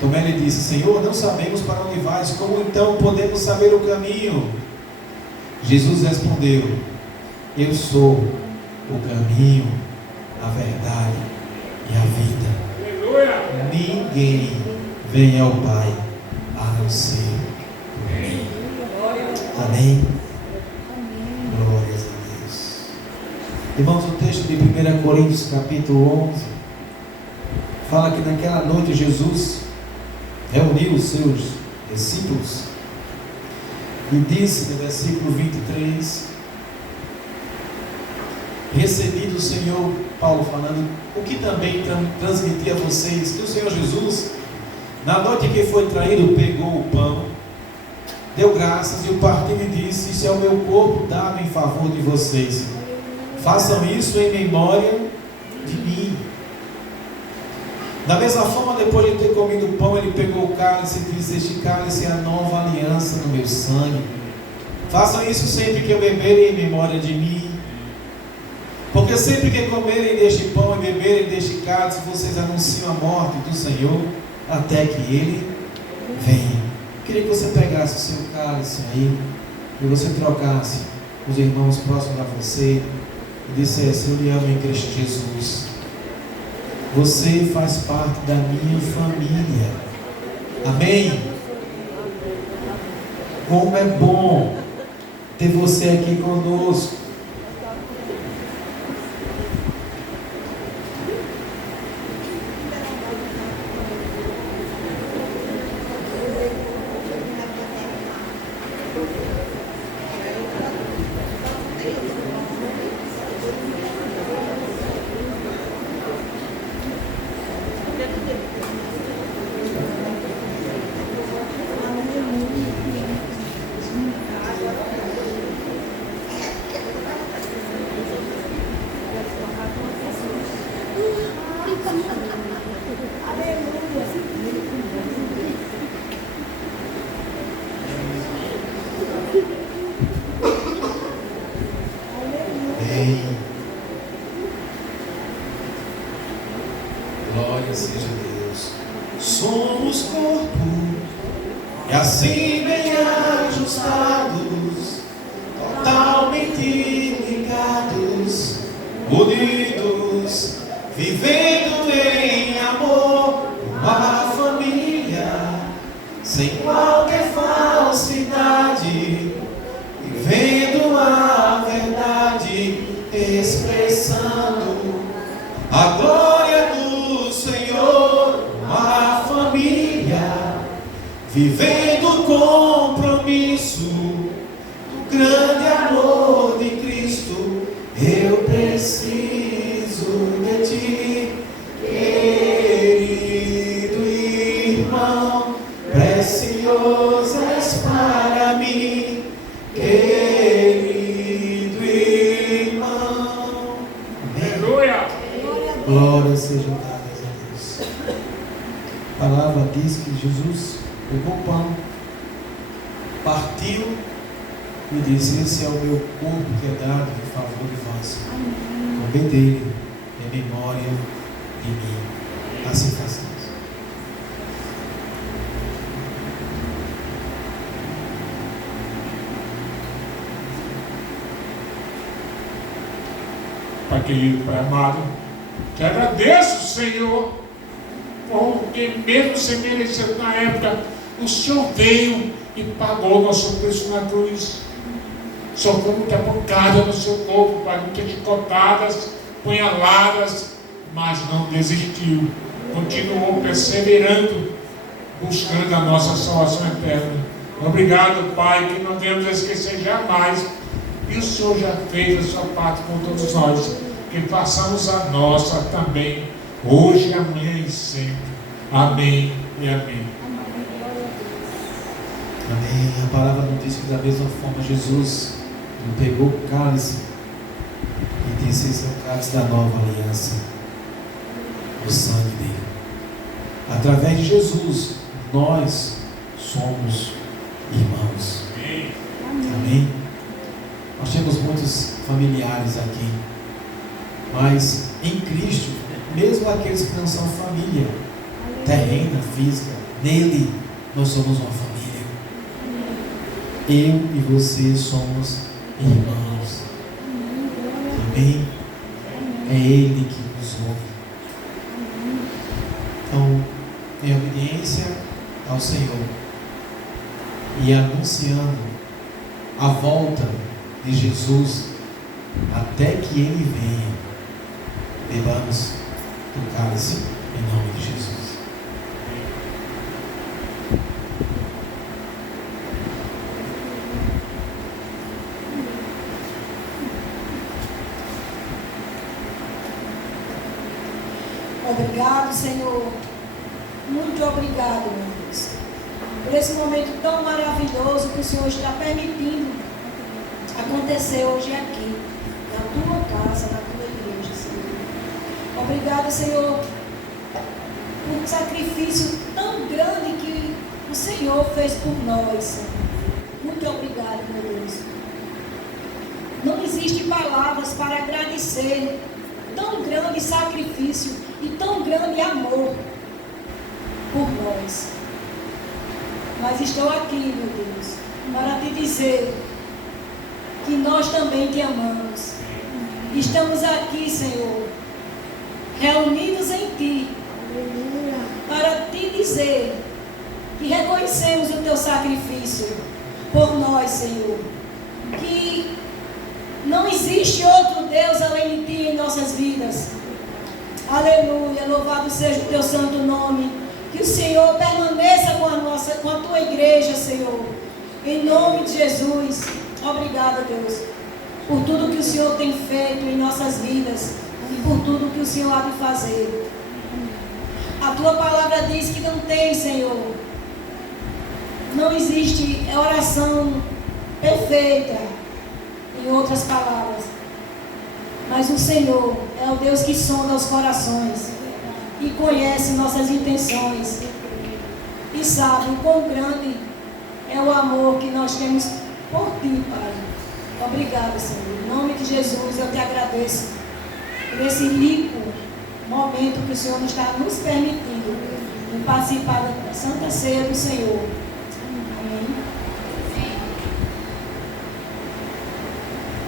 Tomé lhe disse: Senhor, não sabemos para onde vais, como então podemos saber o caminho? Jesus respondeu: Eu sou o caminho, a verdade e a vida. Ninguém vem ao Pai a não ser por mim. Amém? Glórias a Deus. Irmãos, o texto de 1 Coríntios capítulo 11 fala que naquela noite Jesus reuniu os seus discípulos e disse no versículo 23: Recebi do Senhor, Paulo falando, o que também transmiti a vocês, que o Senhor Jesus, na noite que foi traído, pegou o pão, deu graças e o partiu e disse: Isso é o meu corpo dado em favor de vocês. Façam isso em memória de mim. Da mesma forma, depois de ter comido o pão, ele pegou o cálice e disse: Este cálice é a nova aliança no meu sangue. Façam isso sempre que eu beberem em memória de mim. Porque sempre que comerem deste pão e beberem deste cálice, vocês anunciam a morte do Senhor até que Ele venha. Queria que você pegasse o seu cálice aí e você trocasse com os irmãos próximos a você e dissesse: Eu lhe amo em Cristo Jesus. Você faz parte da minha família. Amém? Como é bom ter você aqui conosco. Glória seja Deus. Somos corpo, e assim bem ajustados, totalmente ligados, unidos, vivendo em amor, uma família, sem qualquer falsidade, vivendo a verdade, expressando a glória do Senhor, uma família, vivendo o compromisso do grande amor de Cristo. Eu preciso de ti, querido irmão, precioso és para mim, querido irmão. Aleluia! Glórias sejam dadas a Deus. A palavra diz que Jesus pegou o pão, partiu e disse: Esse é o meu corpo que é dado em favor de vós. Comei dele em memória de mim. Assim façamos. Pai querido, Pai amado, te agradeço, Senhor, porque mesmo sem merecer na época, o Senhor veio e pagou o nosso preço na cruz. Sofreu muita pancada no seu corpo, Pai, muitas chicotadas, punhaladas, mas não desistiu. Continuou perseverando, buscando a nossa salvação eterna. Obrigado, Pai, que não devemos esquecer jamais que o Senhor já fez a sua parte com todos nós, que façamos a nossa também, hoje, amanhã e sempre. Amém e amém. Amém. A palavra nos diz que da mesma forma Jesus pegou o cálice e disse: esse é o cálice da nova aliança, o sangue dele. Através de Jesus, nós somos irmãos. Amém. Nós temos muitos familiares aqui, mas em Cristo, mesmo aqueles que não são família terrena, física, nele nós somos uma família. Eu e você somos irmãos. Amém? É Ele que nos ouve. Então, em obediência ao Senhor e anunciando a volta de Jesus até que Ele venha, bebamos do cálice em nome de Jesus. Obrigado, Senhor. Muito obrigado, meu Deus, por esse momento tão maravilhoso que o Senhor está permitindo acontecer hoje aqui, na tua casa, na tua igreja, Senhor. Obrigado, Senhor, por um sacrifício tão grande que o Senhor fez por nós, Senhor. Muito obrigado, meu Deus. Não existem palavras para agradecer tão grande sacrifício e tão grande amor por nós. Mas estou aqui, meu Deus, para te dizer que nós também te amamos. Estamos aqui, Senhor, reunidos em ti, para te dizer que reconhecemos o teu sacrifício por nós, Senhor, que não existe outro Deus além de ti em nossas vidas. Aleluia, louvado seja o teu santo nome. Que o Senhor permaneça com a tua igreja, Senhor, em nome de Jesus. Obrigada, Deus, por tudo que o Senhor tem feito em nossas vidas e por tudo que o Senhor há de fazer. A tua palavra diz que não tem, Senhor, não existe oração perfeita, em outras palavras, mas o Senhor é o Deus que sonda os corações e conhece nossas intenções e sabe o quão grande é o amor que nós temos por ti, Pai. Obrigada, Senhor. Em nome de Jesus eu te agradeço por esse rico momento que o Senhor está nos permitindo em participar da Santa Ceia do Senhor. Amém.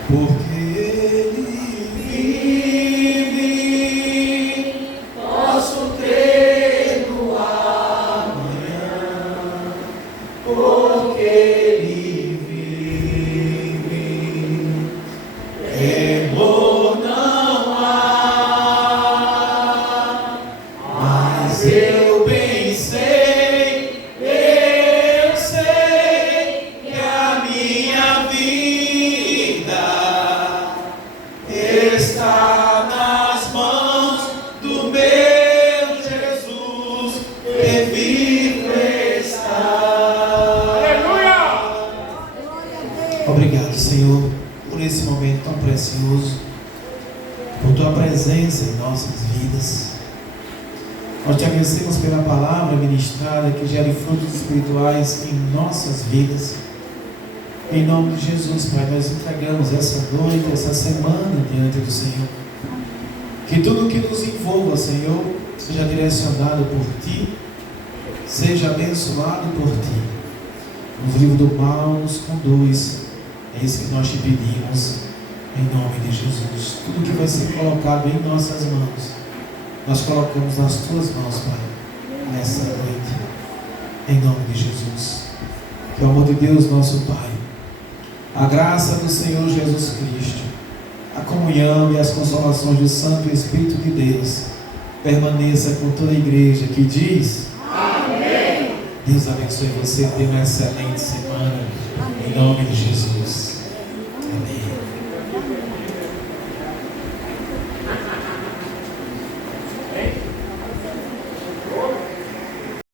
Porque Ele vive, posso crer no amanhã. Porque Ele vive, temor não há. Mas eu bem sei, eu sei que a minha vida está nas mãos do meu Jesus, que vivo está. Aleluia! Obrigado, Senhor, por esse momento tão precioso, por tua presença em nossas vidas. Nós te agradecemos pela palavra ministrada que gere frutos espirituais em nossas vidas. Em nome de Jesus, Pai, nós entregamos essa noite, essa semana diante do Senhor. Que tudo que nos envolva, Senhor, seja direcionado por Ti, seja abençoado por Ti. Nos livros do mal nos conduz. É isso que nós te pedimos, em nome de Jesus. Tudo que vai ser colocado em nossas mãos, nós colocamos nas Tuas mãos, Pai, nessa noite. Em nome de Jesus. Que o amor de Deus, nosso Pai, a graça do Senhor Jesus Cristo, a comunhão e as consolações do Santo Espírito de Deus permaneça com toda a igreja que diz: Amém. Deus abençoe você. Tenha uma excelente semana. Em nome de Jesus.